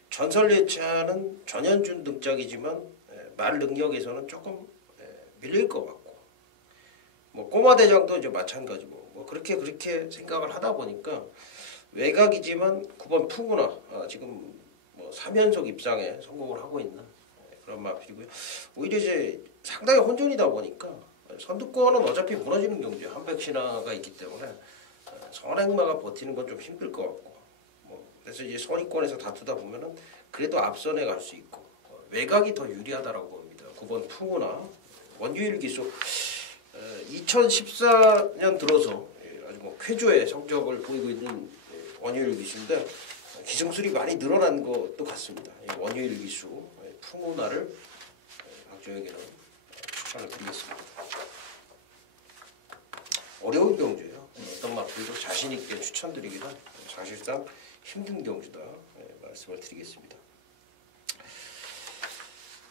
전설예차는 전현준 등짝이지만 말 능력에서는 조금 밀릴 것 같고 뭐 꼬마대장도 이제 마찬가지고 뭐 그렇게 생각을 하다 보니까 외곽이지만 9번 푸구나 지금 뭐 3연속 입상에 성공을 하고 있는 그런 마필이고요. 오히려 이제 상당히 혼전이다 보니까 선두권은 어차피 무너지는 경주에 한백신화가 있기 때문에 선행마가 버티는 건 좀 힘들 것 같고 그래서 이제 선의권에서 다투다 보면은 그래도 앞선에 갈 수 있고 외곽이 더 유리하다라고 봅니다. 9번 푸구나 원유일 기수 2014년 들어서 아주 뭐 쾌조의 성적을 보이고 있는 원유일 기수인데 기승술이 많이 늘어난 것도 같습니다. 원유일 기수 푸구나를 박정혁에는 추천을 드리겠습니다. 어려운 경주예요. 어떤 마필도 자신 있게 추천드리기는 사실상 힘든 경주다 말씀을 드리겠습니다.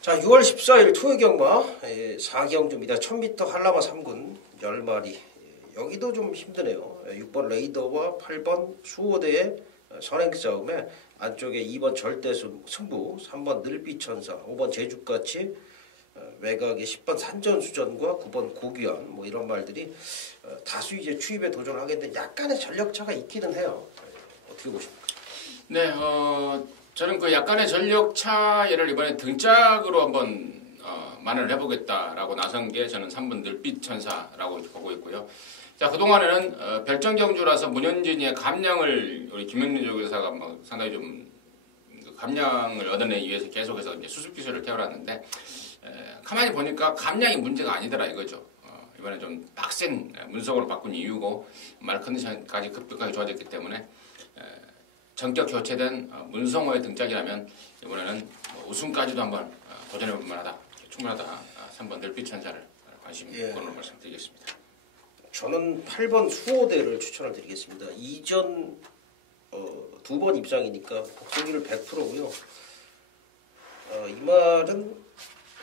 자, 6월 14일 토요경마 4경주입니다. 1000m 한라마 3군 10마리 여기도 좀 힘드네요. 6번 레이더와 8번 수호대의 선행싸움에 안쪽에 2번 절대 승부, 3번 늘빛천사, 5번 제주같이 외곽에 10번 산전수전과 9번 고귀한 뭐 이런 말들이 다수 이제 추입에 도전하겠는데 약간의 전력차가 있기는 해요. 어떻게 보십니까? 네, 저는 그 약간의 전력 차이를 이번에 등짝으로 한번 만회를 해보겠다라고 나선 게 저는 3번 늘빛천사라고 보고 있고요. 자, 그동안에는 별정경주라서 문현진이의 감량을 우리 김현민 조교사가 뭐 상당히 좀 감량을 얻어내기 위해서 계속해서 이제 수습기술을 태워놨는데 가만히 보니까 감량이 문제가 아니더라 이거죠. 이번에 좀 빡센 문석으로 바꾼 이유고 말 컨디션까지 급격하게 좋아졌기 때문에 전격 교체된 문성호의 등짝이라면 이번에는 뭐 우승까지도 한번 도전해볼 만하다. 충분하다. 3번 늘빛천사를 관심 있고는 말씀드리겠습니다. 저는 8번 수호대를 추천을 드리겠습니다. 이전 2번 입상이니까 복수기를 100%고요. 이 말은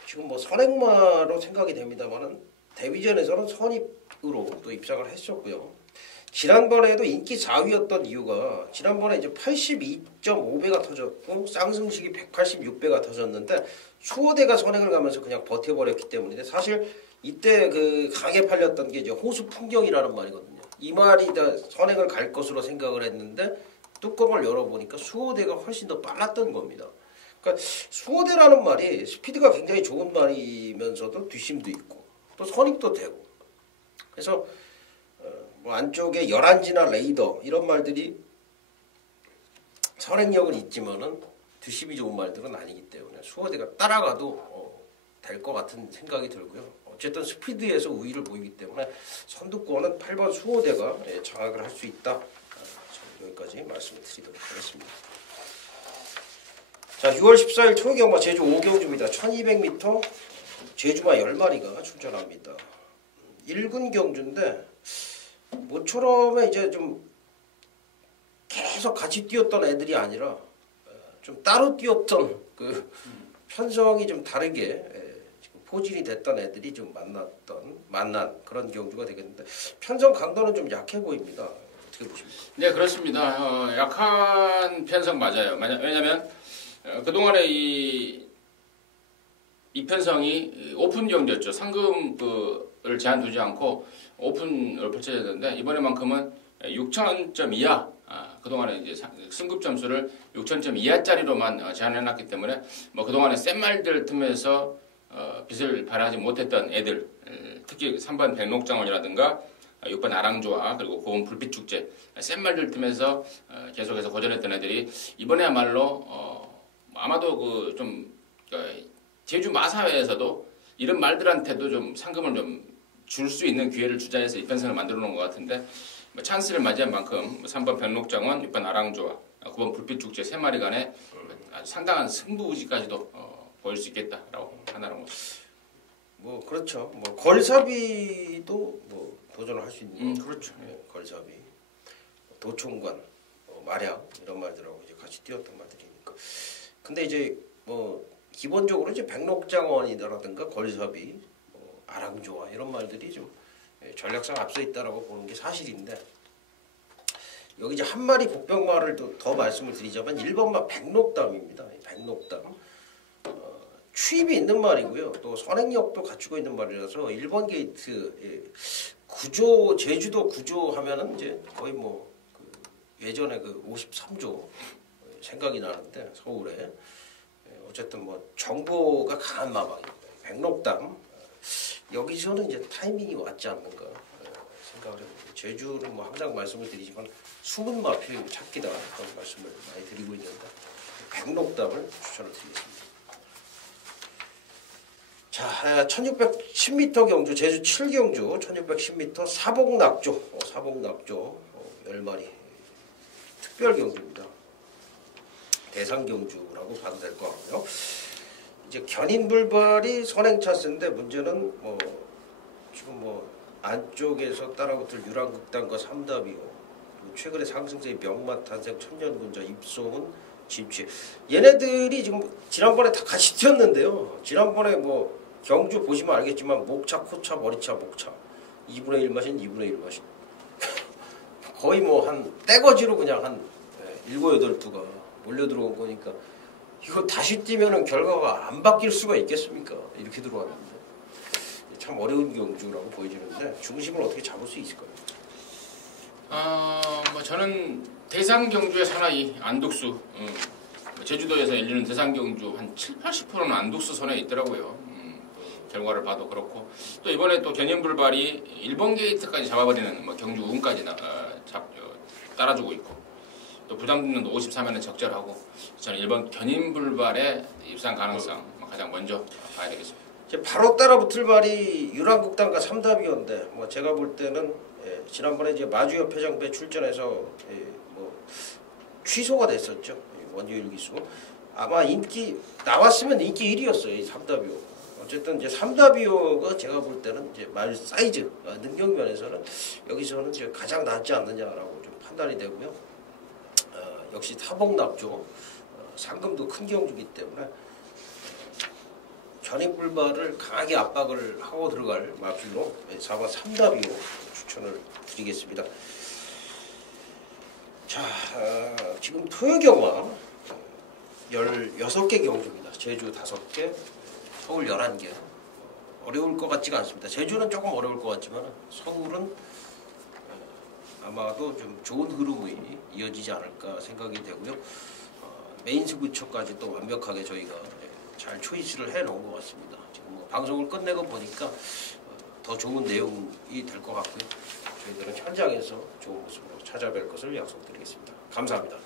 지금 뭐 선행마로 생각이 됩니다만은 데뷔전에서는 선입으로 또 입상을 했었고요. 지난번에도 인기 4위였던 이유가 지난번에 이제 82.5배가 터졌고 쌍승식이 186배가 터졌는데 수호대가 선행을 가면서 그냥 버텨버렸기 때문인데 사실 이때 그 강에 팔렸던 게 이제 호수 풍경이라는 말이거든요. 이 말이 다 선행을 갈 것으로 생각을 했는데 뚜껑을 열어보니까 수호대가 훨씬 더 빨랐던 겁니다. 그러니까 수호대라는 말이 스피드가 굉장히 좋은 말이면서도 뒷심도 있고 또 선입도 되고 그래서 뭐 안쪽에 열한지나 레이더 이런 말들이 선행력은 있지만은 뒷심이 좋은 말들은 아니기 때문에 수호대가 따라가도 될 것 같은 생각이 들고요. 어쨌든 스피드에서 우위를 보이기 때문에 선두권은 8번 수호대가 장악을 할 수 있다. 여기까지 말씀을 드리도록 하겠습니다. 자, 6월 14일 토요경마 제주 5경주입니다. 1200m 제주마 10마리가 출전합니다. 1군 경주인데 모처럼에 이제 좀 계속 같이 뛰었던 애들이 아니라 좀 따로 뛰었던 그 편성이 좀 다르게 지금 포진이 됐던 애들이 좀 만난 그런 경주가 되겠는데 편성 강도는 좀 약해 보입니다. 어떻게 보십니까? 네, 그렇습니다. 약한 편성 맞아요. 왜냐하면 그동안에 이 편성이 오픈 경주였죠. 상금을 제한 두지 않고 오픈을 펼쳐졌는데 이번에만큼은 6,000점 이하 그동안에 이제 승급 점수를 6,000점 이하짜리로만 제한해놨기 때문에 뭐 그동안에 센 말들 틈에서 빛을 발하지 못했던 애들 특히 3번 백록장원이라든가 6번 아랑조와 그리고 고운 불빛축제 센 말들 틈에서 계속해서 고전했던 애들이 이번에야말로 아마도 그 좀 제주 마사회에서도 이런 말들한테도 좀 상금을 좀 줄 수 있는 기회를 주자 해서 이 편성을 만들어 놓은 것 같은데 뭐 찬스를 맞이한 만큼 3번 백록장원, 6번 아랑조와 9번 불빛축제 세 마리 간에 아주 상당한 승부의지까지도 보일 수 있겠다라고 하나로 뭐 그렇죠. 뭐 걸사비도 뭐 도전을 할 수 있는 그렇죠. 걸사비, 도총관, 마량 이런 말들하고 이제 같이 뛰었던 말들이니까. 근데 이제 뭐 기본적으로 이제 백록장원이라든가 걸사비, 아랑조와 이런 말들이 좀 전략상 앞서 있다라고 보는 게 사실인데 여기 이제 한 마리 복병마를 더 말씀을 드리자면 1번마 백록담입니다. 백록담 추입이 있는 말이고요. 또 선행력도 갖추고 있는 말이라서 1번 게이트 구조 제주도 구조 하면은 이제 거의 뭐 그 예전에 그 53조 생각이 나는데 서울에 어쨌든 뭐 정보가 강한 마방입니다. 백록담 여기서는 이제 타이밍이 왔지 않는가 생각을 해봅니다. 제주는 뭐 항상 말씀을 드리지만 숨은 마필 찾기다 그런 말씀을 많이 드리고 있는데 백록담을 추천을 드리겠습니다. 자, 1610m 경주 제주 7경주 1610m 사복낙조 10마리 특별 경주입니다. 대상 경주라고 봐도 될 것 같고요. 이제 견인불발이 선행 찬스인데 문제는 뭐 지금 뭐 안쪽에서 따라붙을 유랑극단과 삼다비오 최근에 상승세의 명마 탄생 천년군자 입소문 집취 얘네들이 지금 지난번에 다 같이 뛰었는데요. 지난번에 뭐 경주 보시면 알겠지만 목차, 코차, 머리차, 목차 2분의 1 마신 2분의 1 마신 거의 뭐 한 떼거지로 그냥 한 7, 8두가 몰려 들어온 거니까 이거 다시 뛰면은 결과가 안 바뀔 수가 있겠습니까? 이렇게 들어왔는데 참 어려운 경주라고 보여지는데 중심을 어떻게 잡을 수 있을까요? 뭐 저는 대상 경주의 사나이 안독수 제주도에서 열리는 대상 경주 한 70~80%는 안독수 선에 있더라고요. 결과를 봐도 그렇고 또 이번에 또 견인불발이 1번 게이트까지 잡아버리는 뭐 경주 우승까지 따라주고 있고 또 부담금도 53면은 적절하고 저는 1번 견인불발의 입상 가능성 가장 먼저 봐야 되겠습니다. 이제 바로 따라붙을 말이 유랑극단과 삼다비오인데 뭐 제가 볼 때는 지난번에 이제 마주협회장배 출전해서 뭐 취소가 됐었죠. 원주율 기수. 아마 인기 나왔으면 인기 1위였어요. 이 삼다비오. 어쨌든 이제 삼다비오가 제가 볼 때는 이제 말 사이즈 능력 면에서는 여기서는 이제 가장 낫지 않느냐라고 좀 판단이 되고요. 역시 타봉납조 상금도 큰 경주기 때문에 전입불발을 강하게 압박을 하고 들어갈 마필로 4번 삼다비오 추천을 드리겠습니다. 자, 지금 토요경화 16개 경주입니다. 제주 5개, 서울 11개. 어려울 것 같지가 않습니다. 제주는 조금 어려울 것 같지만 서울은 아마도 좀 좋은 흐름이 이어지지 않을까 생각이 되고요. 메인 스부처까지 또 완벽하게 저희가 잘 초이스를 해놓은 것 같습니다. 지금 뭐 방송을 끝내고 보니까 더 좋은 내용이 될 것 같고요. 저희들은 현장에서 좋은 모습으로 찾아뵐 것을 약속드리겠습니다. 감사합니다.